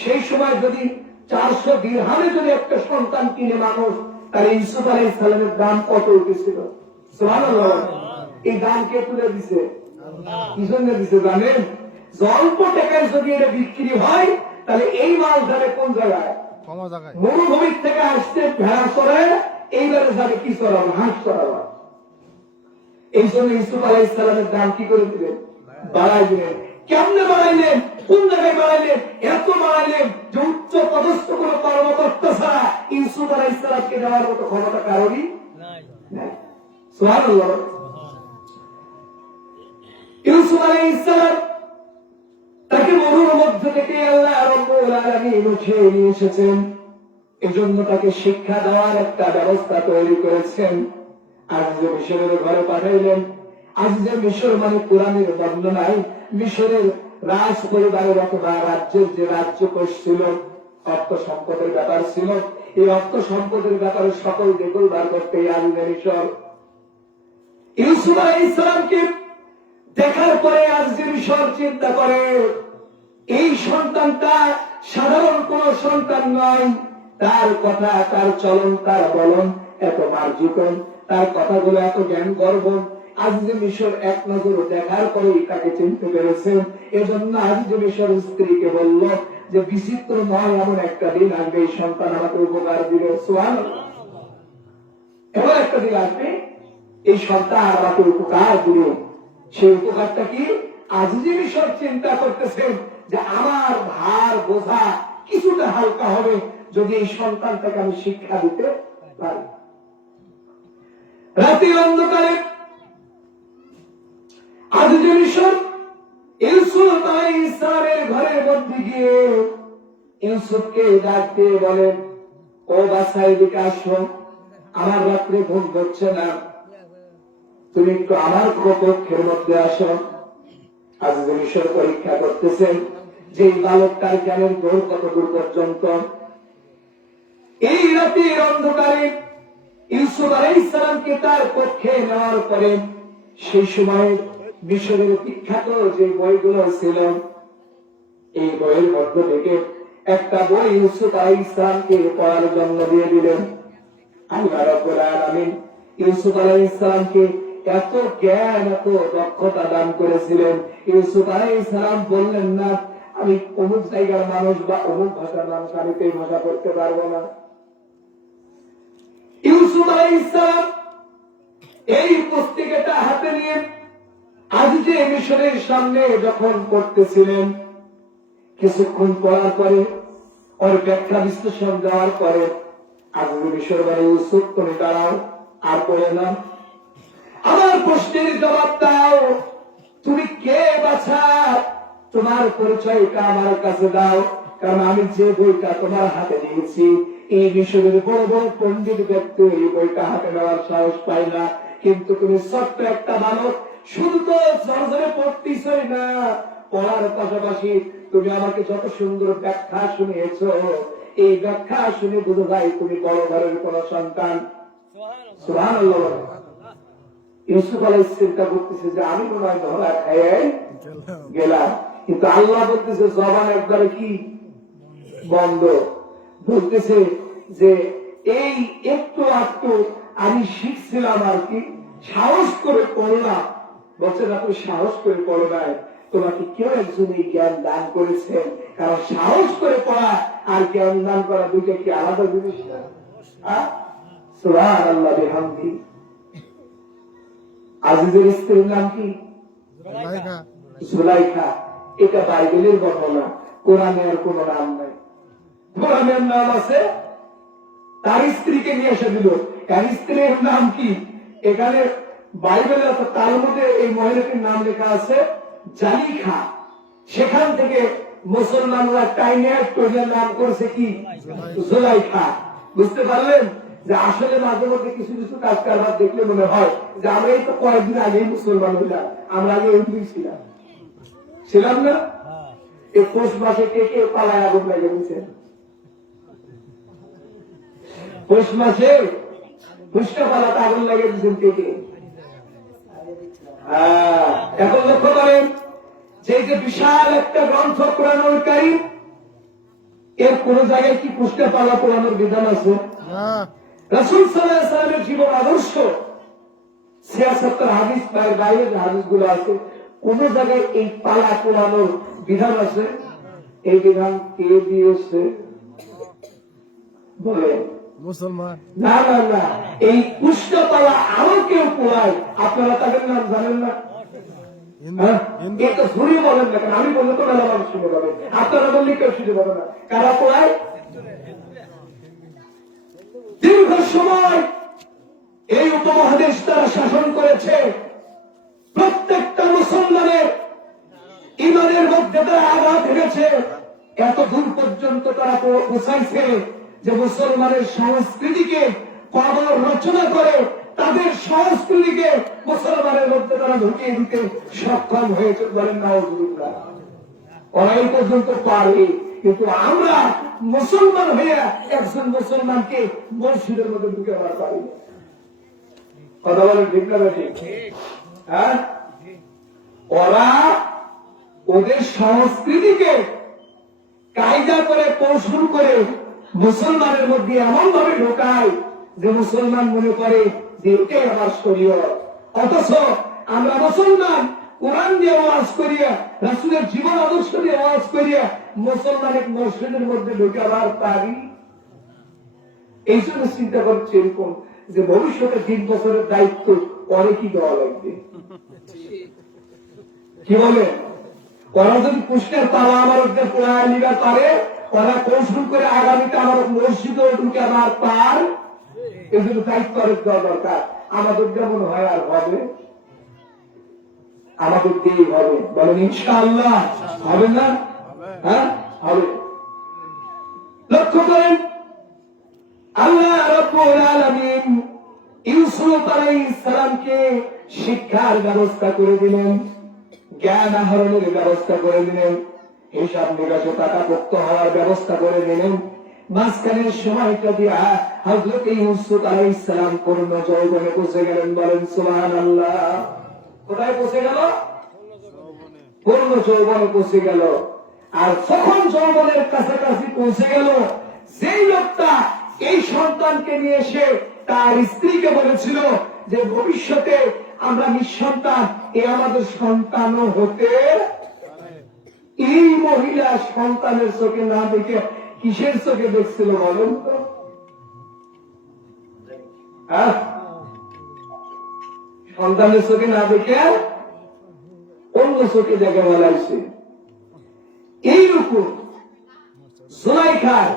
সেই সময় যদি 400 দিরহামে যদি একটা সন্তান কিনে মানুষ, তাহলে ইউসুফ আলাইহিস সালামের দাম কত উঠেছিল? সুবহানাল্লাহ। এই দাম কে তুলে দিছে? কি জন্য দিছে জানেন? অল্প টাকায় যদি এটা বিক্রি হয়, তাহলে এই মাল যাবে কোন জায়গায়? মরুভূমির থেকে আসছে ভেড়া চড়ে, এইবারে যাবে কি চড়াবো? হাঁস চড়াবো। এই জন্য ইউসুফ আলাইহিস সালামের দাম কি করে দিলেন? বাড়াই দিলেন। কেমনে বাড়াইলেন? কোন জায়গায় বাড়াইলেন? এত বাড়াইলেন যে উচ্চ পদস্থ কোন কর্মকর্তা ছাড়া ইউসুফ আলাইহিস সালামকে দেওয়ার মতো ক্ষমতা কারোরই নাই। সুবহানাল্লাহ। ইউসুফ আলাইহিস সালাম তাকে মরুর মধ্য থেকে আল্লাহ রাব্বুল আলামিন উঠিয়ে নিয়ে এসেছেন। এজন্য তাকে শিক্ষা দেওয়ার একটা ব্যবস্থা তৈরি করেছেন। আজিজে মিশরের ঘরে পাঠাইলেন। আজিজে মিশর মানে কোরআনের বর্ণনায় মিশরের রাজ পরিবারের অথবা রাজ্যের যে রাজ্য কোষ ছিল, অর্থ সম্পদের ব্যাপার ছিল, এই অর্থ সম্পদের ব্যাপারে সকল দেখল বার করতে আজিজে মিশর ইউসুফ আলাইহিস সালামকে দেখার পরে আজিজে মিশর চিন্তা করে, এই সন্তানটা সাধারণ কোন সন্তান নয়। তার কথা, তার চলন, তার বলন এত মার্জিত, তার কথাগুলো এত জ্ঞান গর্ব। আজিজে মিশর এক নজর দেখার পরেই তাকে চিনতে পেরেছেন। এজন্য আজিজে মিশর স্ত্রীকে বলল যে বিচিত্র নয়, এমন একটা দিন আসবে এই সন্তান আমাকে উপকার দিবে। সুবহানাল্লাহ। এমন একটা দিন আসবে এই সন্তান আমাকে উপকার দিবে। সেই উপকারটা কি? আজিজে মিশর চিন্তা করতেছেন যে আমার ভার বোঝা কিছুটা হালকা হবে যদি এই সন্তানটাকে আমি শিক্ষা দিতে পারি। রাতের অন্ধকারে আজিজে মিশর ইউসুফ আলাইহিস সালামের ঘরের মধ্যে গিয়ে ইউসুফকে ডাক দিয়ে বলেন, ও বাছা এদিকে আসো, আমার রাত্রে ঘুম হচ্ছে না, তুমি একটু আমার কক্ষের মধ্যে আসো। আজিজে মিশর পরীক্ষা করতেছেন যে এই বালকটার জ্ঞানের দৌড় কত দূর পর্যন্ত। এই রাতের অন্ধকারে ইউসুফ আলাইহিস সালামকে তার কক্ষে নেওয়ার পরে সেই সময় মিশরের বিখ্যাত যে বইগুলো ছিল, এই বইয়ের মধ্য থেকে একটা বই ইউসুফ আলাইহিস সালামকে পড়ার জন্য দিয়ে দিলেন। আল্লাহ রাব্বুল আলামিন ইউসুফ আলাইহিস সালামকে এত জ্ঞান, এত দক্ষতা দান করেছিলেন। ইউসুফ আলাইহিস সালাম বললেন না আমি অমুক জায়গার মানুষ বা অমুক ভাষার মানুষ, আমি তো এই ভাষা পড়তে পারবো না। ইউসুফ আলাইহিস সালাম এই পুস্তিকাটা হাতে নিয়ে আজিজে মিশরের সামনে যখন পড়তেছিলেন, কিছুক্ষণ পড়ার পরে, ওর ব্যাখ্যা বিশ্লেষণ দেওয়ার পরে আজিজে মিশর বলে, ইউসুফ তুমি দাঁড়াও, আর পড়ে না, আমার প্রশ্নের জবাব দাও। তুমি কে বাছা? তোমার পরিচয়টা আমার কাছে দাও, কারণ আমি যে বইটা তোমার হাতে দিয়েছি, এই মিশরের বড় বড় পণ্ডিত ব্যক্তি এই বইটা হাতে নেওয়ার সাহস পায় না। কিন্তু তুমি ছোট্ট একটা বালক, শুধু তো ঝরঝরে পড়তেছই না, পড়ার পাশাপাশি তুমি আমাকে যত সুন্দর ব্যাখ্যা শুনিয়েছ, এই ব্যাখ্যা শুনে বুঝে যায় তুমি বড় ঘরের কোন সন্তান। সুবহানাল্লাহ। ইউসুফ আলাইহিস চিন্তা করতেছে যে আমি মনে হয় ধরা খাইয়ে গেলাম, কিন্তু আল্লাহ বলতেছে জবান একবারে কি বন্ধ। বলতেছে যে এই একটু একটু আমি শিখছিলাম আর কি, সাহস করে পড়লাম। বলছে না তুমি সাহস করে পড়ো নাই, তোমাকে কেউ একজন এই জ্ঞান দান করেছেন। কারণ সাহস করে পড়া আর জ্ঞান দান করা দুইটা কি আলাদা জিনিস না? সুবহানাল্লাহ বিহামদি। আজিজের স্ত্রীর নাম কি? জুলাইখা। এটা বাইবেলের বর্ণনা, কোরআনে আর কোন নাম নাই। কোরআনের নাম আছে, তার স্ত্রীকে নিয়ে এসে দিল। তার স্ত্রীর নাম কি? এখানে বাইবেলে তার মধ্যে এই মহিলাটির নাম লেখা আছে জালিখা। সেখান থেকে মুসলমানরা টাইনে নাম করেছে কি? জুলাইখা। বুঝতে পারলেন যে আসলে মাঝে মধ্যে কিছু কিছু কাজ কারবার দেখলে মনে হয় যে আমরা এই তো কয়েকদিন আগেই মুসলমান হইলাম, আমরা আগে হিন্দু ছিলাম না? এই পৌষ মাসে কে কে পালায় আগুন লাগে দিচ্ছেন? পৌষ মাসে পুষ্টা পালাতে আগুন লাগিয়ে দিচ্ছেন কে? এখন লক্ষ্য করেন যে এই যে বিশাল একটা গ্রন্থ কোরআনুল কারীম, এর কোন জায়গায় কি পুষ্টা পালা পোড়ানোর বিধান আছে? রাসূল সাল্লাল্লাহু আলাইহি ওয়াসাল্লামের জীবন আদর্শ ৭৬ হাদিস বাইরে যে হাদিসগুলো আছে, কোন জায়গায় এই পালা পোড়ানোর বিধান আছে? এই বিধান কে দিয়েছে বলে? মুসলমান। না না না, এই পুষ্টা পালা আরো কেউ পোড়ায়, আপনারা তাদের নাম জানেন না? এটা ঘুরিয়ে বলেন না কেন? আমি বললে তো মেলা মানুষ শুনে পাবে, আপনারা বললে কেউ শুনে পাবে না। কারা পোড়ায়? দীর্ঘ সময় এই উপমহাদেশ তারা শাসন করেছে, প্রত্যেকটা মুসলমানের ইমানের মধ্যে তারা আঘাত হেরেছে, এত দূর পর্যন্ত তারা পৌঁছাইছে যে মুসলমানের সংস্কৃতিকে কবর রচনা করে তাদের সংস্কৃতিকে মুসলমানের মধ্যে তারা ঢুকিয়ে দিতে সক্ষম হয়েছে। বলেন নাউজুবিল্লাহ। ওরা এই পর্যন্ত পারে, কিন্তু আমরা মুসলমান হয়ে একজন মুসলমানকে মসজিদের মধ্যে ঢুকে আমরা পারি না। কথা বলেন ঠিক না ঠিক? হ্যাঁ, ওরা ওদের সংস্কৃতিকে কায়দা করে কৌশল করে মুসলমানের মধ্যে এমন ভাবে ঢোকায় যে মুসলমান মনে করে যে এটাই আমার শরীয়ত। অথচ আমরা মুসলমান কোরআন দিয়ে ওয়াজ করিয়া, রাসূলের জীবন আদর্শ দিয়ে ওয়াজ করিয়া মুসলমানের মসজিদের মধ্যে ঢুকাবার পারি। এই জন্য চিন্তা করছে এরকম যে ভবিষ্যতে 3 বছরের দায়িত্ব অনেকই দেওয়া লাগবে। কি বলে? ওরা যদি পুষ্টের পালা আমার পোড়ায় নিবার পারে, ওরা কৌশল করে আগামীতে আমার মসজিদে ঢুকে আমার পার, এই জন্য দায়িত্ব অনেক দেওয়া দরকার। আমাদের যেমন হয় আর হবে, আমাদের দিয়েই হবে। বলেন ইনশাআল্লাহ হবে না? হ্যাঁ হবে। লক্ষ্য করেন আল্লাহ রাব্বুল আলামিন ইউসুফ আলাইহিস সালামকে শিক্ষার ব্যবস্থা করে দিলেন, জ্ঞান আহরণের ব্যবস্থা করে দিলেন, হিসাব নিকাশে টাকা মুক্ত হওয়ার ব্যবস্থা করে দিলেন। মাঝখানের সময়টা দিয়া হযরত ইউসুফ আলাইহিস সালাম পূর্ণ যৌবনে পৌঁছে গেলেন। বলেন সুবহানাল্লাহ। কোথায় পৌঁছে গেল? পূর্ণ যৌবনে পৌঁছে গেল। আর যখন যৌবনের কাছাকাছি পৌঁছে গেল, যেই লোকটা এই সন্তানকে নিয়ে এসে তার স্ত্রীকে বলেছিল যে ভবিষ্যতে আমরা নিঃসন্তান, এ আমাদের সন্তানও হতে, এই মহিলা সন্তানের চোখে না দেখে কিসের চোখে দেখছিল বলেন তো? সন্তানের চোখে না দেখে অন্য চোখে দেখে বলাইছে। এইরকম জুলাইখার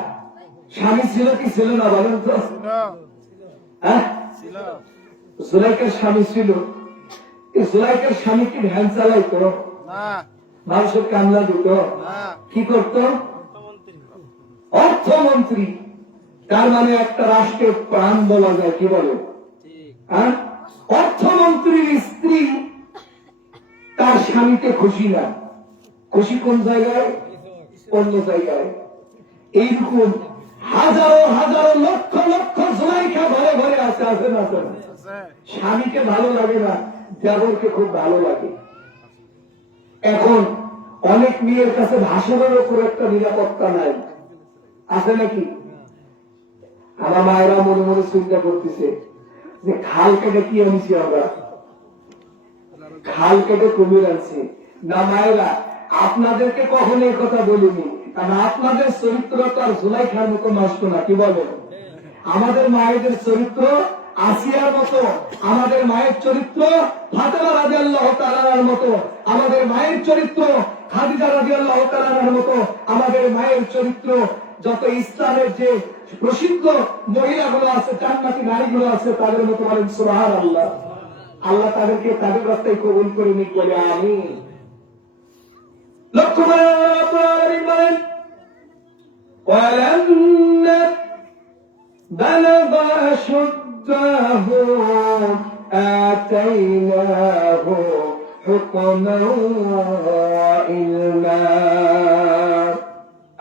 স্বামী ছিল কি ছিল না বলেন তো? জুলাইখার স্বামী ছিল। জুলাইখার স্বামী কি ভ্যান চালাইতো? মানুষের কামলা দিত? কি করত? অর্থমন্ত্রী। তার মানে একটা রাষ্ট্রের প্রাণ বলা যায়। কি বলে? অর্থমন্ত্রীর স্ত্রী তার স্বামীকে খুশি না। খুশি কোন জায়গায়? অন্য জায়গায়। এইরকম হাজারো হাজারো লক্ষ লক্ষ জুলাইখা ঘরে ঘরে আছে, আছে না? স্বামীকে ভালো লাগে না, দেবরকে খুব ভালো লাগে। এখন অনেক মেয়ের কাছে ভাষণের উপর একটা নিরাপত্তা নাই, আছে নাকি? আমার মায়েরা মনে মনে চিন্তা করতেছে যে খাল কেটে কি আনছি আমরা? খাল কেটে কুমির আনছি না। মায়েরা, আপনাদেরকে কখনো এই কথা বলিনি, কারণ আপনাদের চরিত্র তো আর জুলাইখার মতো নষ্ট না। কি বলেন? আমাদের মায়েদের চরিত্র আসিয়ার মতো, আমাদের মায়ের চরিত্র ফাতেমা রাদিয়াল্লাহু তাআলার মতো, আমাদের মায়ের চরিত্র খাদিজা রাদিয়াল্লাহু তাআলার মতো, আমাদের মায়ের চরিত্র যত ইসলামের যে প্রসিদ্ধ মহিলাগুলো আছে, জান্নাতি নারীগুলো আছে, তাদের মতো। বলেন সুবহানাল্লাহ। আল্লাহ তাদেরকে তাদের রাস্তায় কবুল করে নিক বলে আমিন। লক্ষ্য করেন ওয়ালান্না বালাগা শুদ্দাহু আতাইনাহু হুকমান ওয়া ইলমা।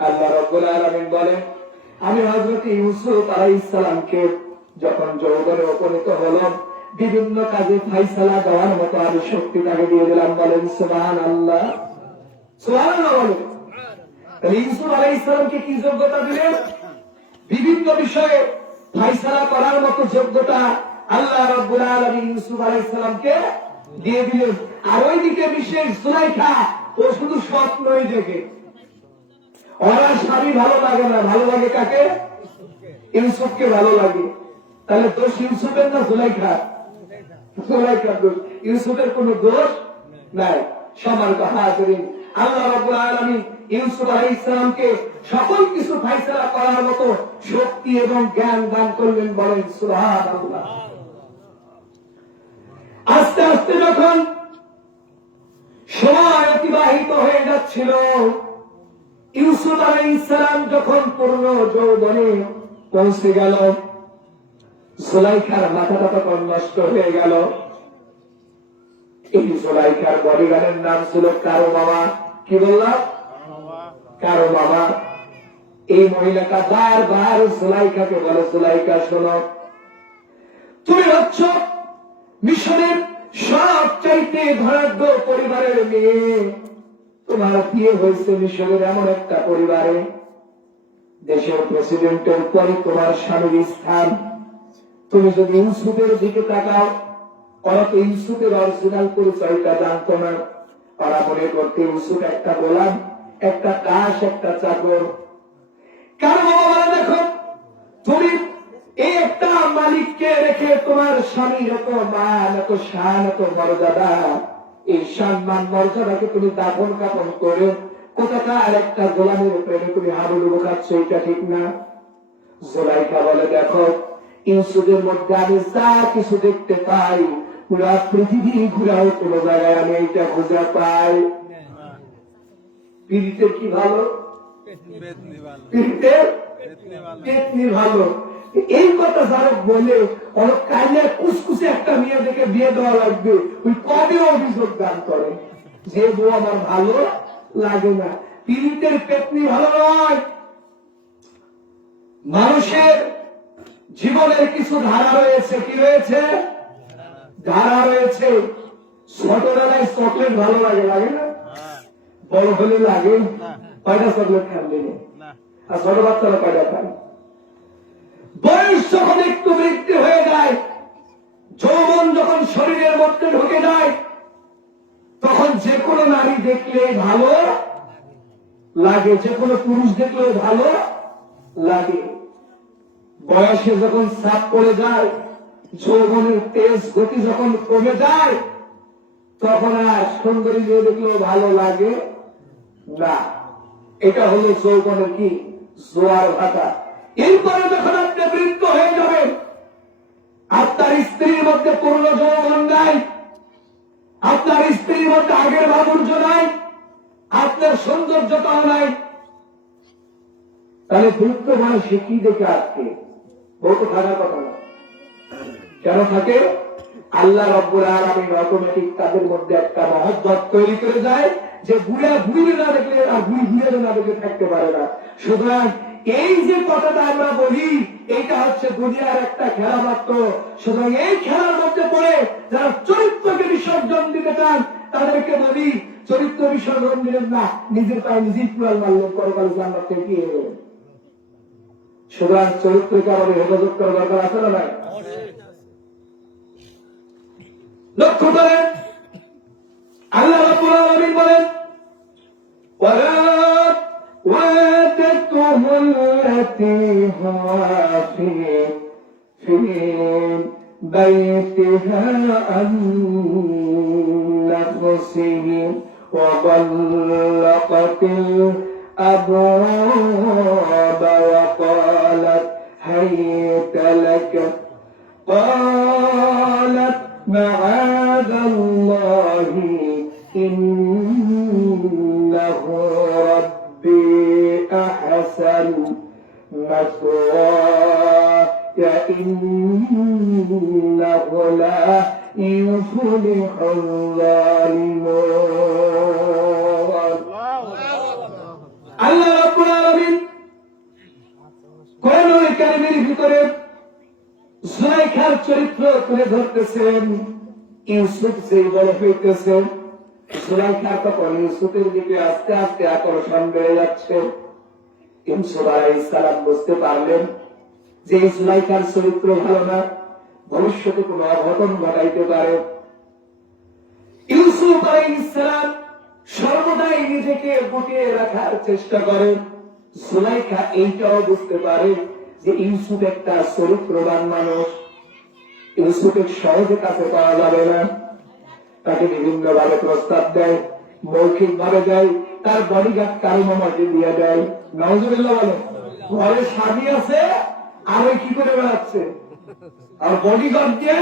আল্লাহ রাব্বুল আলামিন বলেন, আমি হযরত ইউসুফ আলাইহিস সালামকে যখন যৌবনে উপনীত হলাম, বিভিন্ন কাজে ফাইসালা দেওয়ার মতো আমি শক্তি তাকে দিয়ে দিলাম। বলেন সুবহানাল্লাহ, সুবহানাল্লাহ বলেন। তাহলে ইউসুফ আলাইহিস সালামকে কি যোগ্যতা দিলেন? বিভিন্ন বিষয়ে ফাইসালা করার মতো যোগ্যতা আল্লাহ রাব্বুল আলামিন ইউসুফ আলাইহিস সালামকে দিয়ে দিলেন। আর ওইদিকে বিশেষ জুলাইখা, ও শুধু স্বপ্নই দেখে, ওরা স্বামী ভালো লাগে না, ভালো লাগে কাকে? ইউসুফকে ভালো লাগে। তাহলে দোষ ইউসুফের না জুলাইখা? জুলাইখার দোষ, ইউসুফের কোন দোষ নাই। সম্মানিত হাজিরিন, আল্লাহ রাব্বুল আলামিন ইউসুফ আলাইহিস সালামকে সকল কিছু ফাইসালা করার মতো শক্তি এবং জ্ঞান দান করলেন। বলেন সুবহানাল্লাহ। আস্তে আস্তে যখন সময় অতিবাহিত হয়ে যাচ্ছিল, ইউসুফ আলাইহিস সালাম যখন পূর্ণ যৌবনে পৌঁছে গেল, জুলাইখার মাথাটা তখন নষ্ট হয়ে গেল। এই জুলাইখার বডিগার্ডের নাম ছিল কারো মামা। কি বললাম? কারো মামা। এই মহিলাটা বারবার জুলাইখাকে বলে, জুলাইখা শোনো, তুমি হচ্ছ মিশরের সবচাইতে ধনাঢ্য পরিবারের মেয়ে। তোমার বিয়ে হয়েছে মিশরের এমন একটা পরিবারে, দেশের প্রেসিডেন্টের পরে তোমার স্বামীর স্থান। তুমি যদি ইউসুফের দিকে তাকাও, ওরা তো ইউসুফের অরিজিনাল পরিচয়টা জানতো না। ওরা মনে করতে ইউসুফ একটা গোলাম, একটা দাস, একটা চাকর। কারণ বাবা দেখো, তুমি এই একটা মালিককে রেখে তোমার স্বামীর এত মান, এত শান, এত মর্যাদা, এই সম্মান মর্যাদাকে তুমি দাফন কাপন করে কোথাকার একটা গোলামের প্রেমে তুমি হাবুডুবু খাচ্ছ, এটা ঠিক না। জুলাইখা বলে, দেখো ইউসুফের মধ্যে আমি যা কিছু দেখতে পাই, পুরা পৃথিবী ঘুরাও কোন জায়গায় আমি এইটা খুঁজে পাই। পীড়িতের কি ভালো? পীড়িতের পেতনি ভালো। এই কথা যারা বলে, অনেক কাইলে কুসকুসে একটা মেয়ে দেখে বিয়ে দেওয়া লাগবে, ওই কবে অভিযোগ দান করে যে বউ আমার ভালো লাগে না। পীড়িতের পেতনি ভালো নয়। মানুষের জীবনের কিছু ধারা রয়েছে। কি রয়েছে? ধারা রয়েছে। ছোটবেলায় চকলেট ভালো লাগে, লাগে না? বড় হলে লাগে? কয়টা চকলেট খান দিনে? আর ছোট বাচ্চারা কয়টা খান? বয়স যখন একটু বৃদ্ধি হয়ে যায়, যৌবন যখন শরীরের মধ্যে ঢুকে যায়, তখন যে কোনো নারী দেখলে ভালো লাগে, যে কোনো পুরুষ দেখলে ভালো লাগে। বয়সে যখন চাপ পড়ে যায়, যৌবনের তেজ গতি যখন কমে যায়, তখন আর সুন্দরী মেয়ে দেখলেও ভালো লাগে না। এটা হলো যৌবনের কি জোয়ার ভাটা। এরপরে যখন আপনি বৃদ্ধ হয়ে যাবেন, আপনার স্ত্রীর মধ্যে পূর্ণ যৌবন নাই, আপনার স্ত্রীর মধ্যে আগের মাধুর্য নাই, আপনার সৌন্দর্যতাও নাই, তাহলে বৃদ্ধ বয়সে কি দেখে আসছে? বউ তো থাকার কথা না। কেন থাকে? আল্লাহ রাব্বুল আলামিন অটোমেটিক তাদের মধ্যে একটা মহব্বত তৈরি করে যায়, যে বুড়া বুড়ি না দেখলে আর বুড়ি বুড়ে না দেখলে থাকতে পারে না। সুতরাং এই যে কথাটা আমরা বলি, এইটা হচ্ছে দুনিয়ার একটা খেলা মাত্র। সুতরাং এই খেলার মধ্যে পড়ে যারা চরিত্রকে বিসর্জন দিতে চান, তাদেরকে বলি, চরিত্র বিসর্জন দিলেন না, নিজের পায়ে নিজেই কুড়াল মারলেন, পরকাল জান্নাত থেকে কি হয়ে গেলেন। সুতরাং চরিত্রকে আমাদের হেফাজত করা দরকার আছে না নাই? লক্ষ্য করেন, আল্লাহ রাব্বুল আলামিন বলেন, وَوَاتَتْهُ الَّتِي هُوَ فِي بَيْتِهَا عَن نَّفْسِهِ وَغَلَّقَتِ الْأَبْوَابَ وَقَالَتْ هَيْتَ لَكَ قَالَتْ مَعَاذَ اللَّهِ إِنَّهُ رَبِّي أَحْسَنَ مَثْوَايَ إِنَّهُ لَا يُفْلِحُ الظَّالِمُونَ। আল্লাহ রাব্বুল আলামিন করে জুলাইখার চরিত্র তুলে ধরতেছেন। ইউসুফ যেই বড় হইতেছেন, জুলাইখার তখন ইউসুফের দিকে আস্তে আস্তে আকর্ষণ বেড়ে যাচ্ছে। ইউসুফ আলাইহিস সালাম বুঝতে পারলেন যে এই জুলাইখার চরিত্র ভালো না, ভবিষ্যতে কোনো অঘটন ঘটাইতে পারে। ইউসুফ আলাইহিস সালাম সর্বদাই নিজেকে গুটিয়ে রাখার চেষ্টা করেন। জুলাইখা এইটাও বুঝতে পারে যে ইউসুফ একটা চরিত্রবান মানুষ, ইউসুফের সহজে কাছে পাওয়া যাবে না। তাকে বিভিন্ন ভাবে প্রস্তাব দেয়, মৌখিক ভাবে দেয়, তার বডিগার্ড কারো মামাকে দিয়ে দেয়। নাউজুবিল্লাহ বলে, ঘরে স্বামী আছে আর ওই কি করে বেড়াচ্ছে, আর বডিগার্ড দিয়ে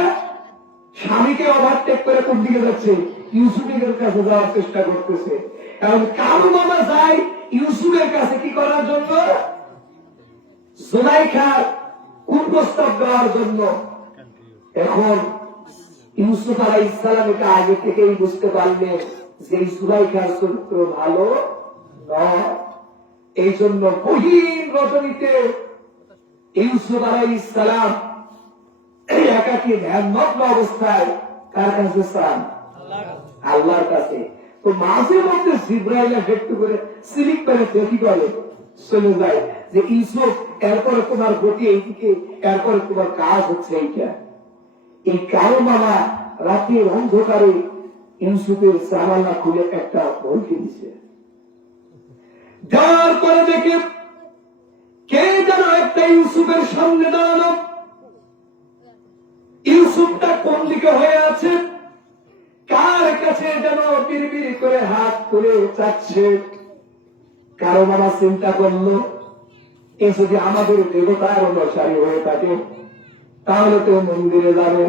স্বামীকে ওভারটেক করে কোন দিকে যাচ্ছে, ইউসুফের কাছে যাওয়ার চেষ্টা করতেছে। এবং কারো মামা যায় ইউসুফের কাছে কি করার জন্য, জুলাইখার কুপ্রস্তাব দেওয়ার জন্য। এখন ইউসুফ আলাইহিস সালাম এটা আগে থেকেই বুঝতে পারলেন যে এই জুলাইখার চরিত্র ভালো নয়। এই জন্য গহীন রজনীতে ইউসুফ আলাইহিস সালাম একাকী ধ্যানমগ্ন অবস্থায় কার কাছে চান, আল্লাহর কাছে। তো মাঝে মধ্যে জিবরাইল একটু করে স্লিপ করে কি করে চলে যায় যে ইউসুফ এরপরে তোমার গতি এইদিকে, এরপরে তোমার কাজ হচ্ছে এইটা। এই কারো মামা রাতের অন্ধকারে ইউসুফের জানালা খুলে একটা ভলকে দিছে। যার পরে দেখে কে যেন একটা ইউসুফের সামনে দাঁড়ানো। ইউসুফটা কোন দিকে হয়ে আছে, কার কাছে যেন বিড়বিড় করে হাত তুলে চাচ্ছে। কারো মামা চিন্তা করলো এ যদি আমাদের দেবতার অনুসারী হয়ে থাকে তাহলে তো মন্দিরে যাবে,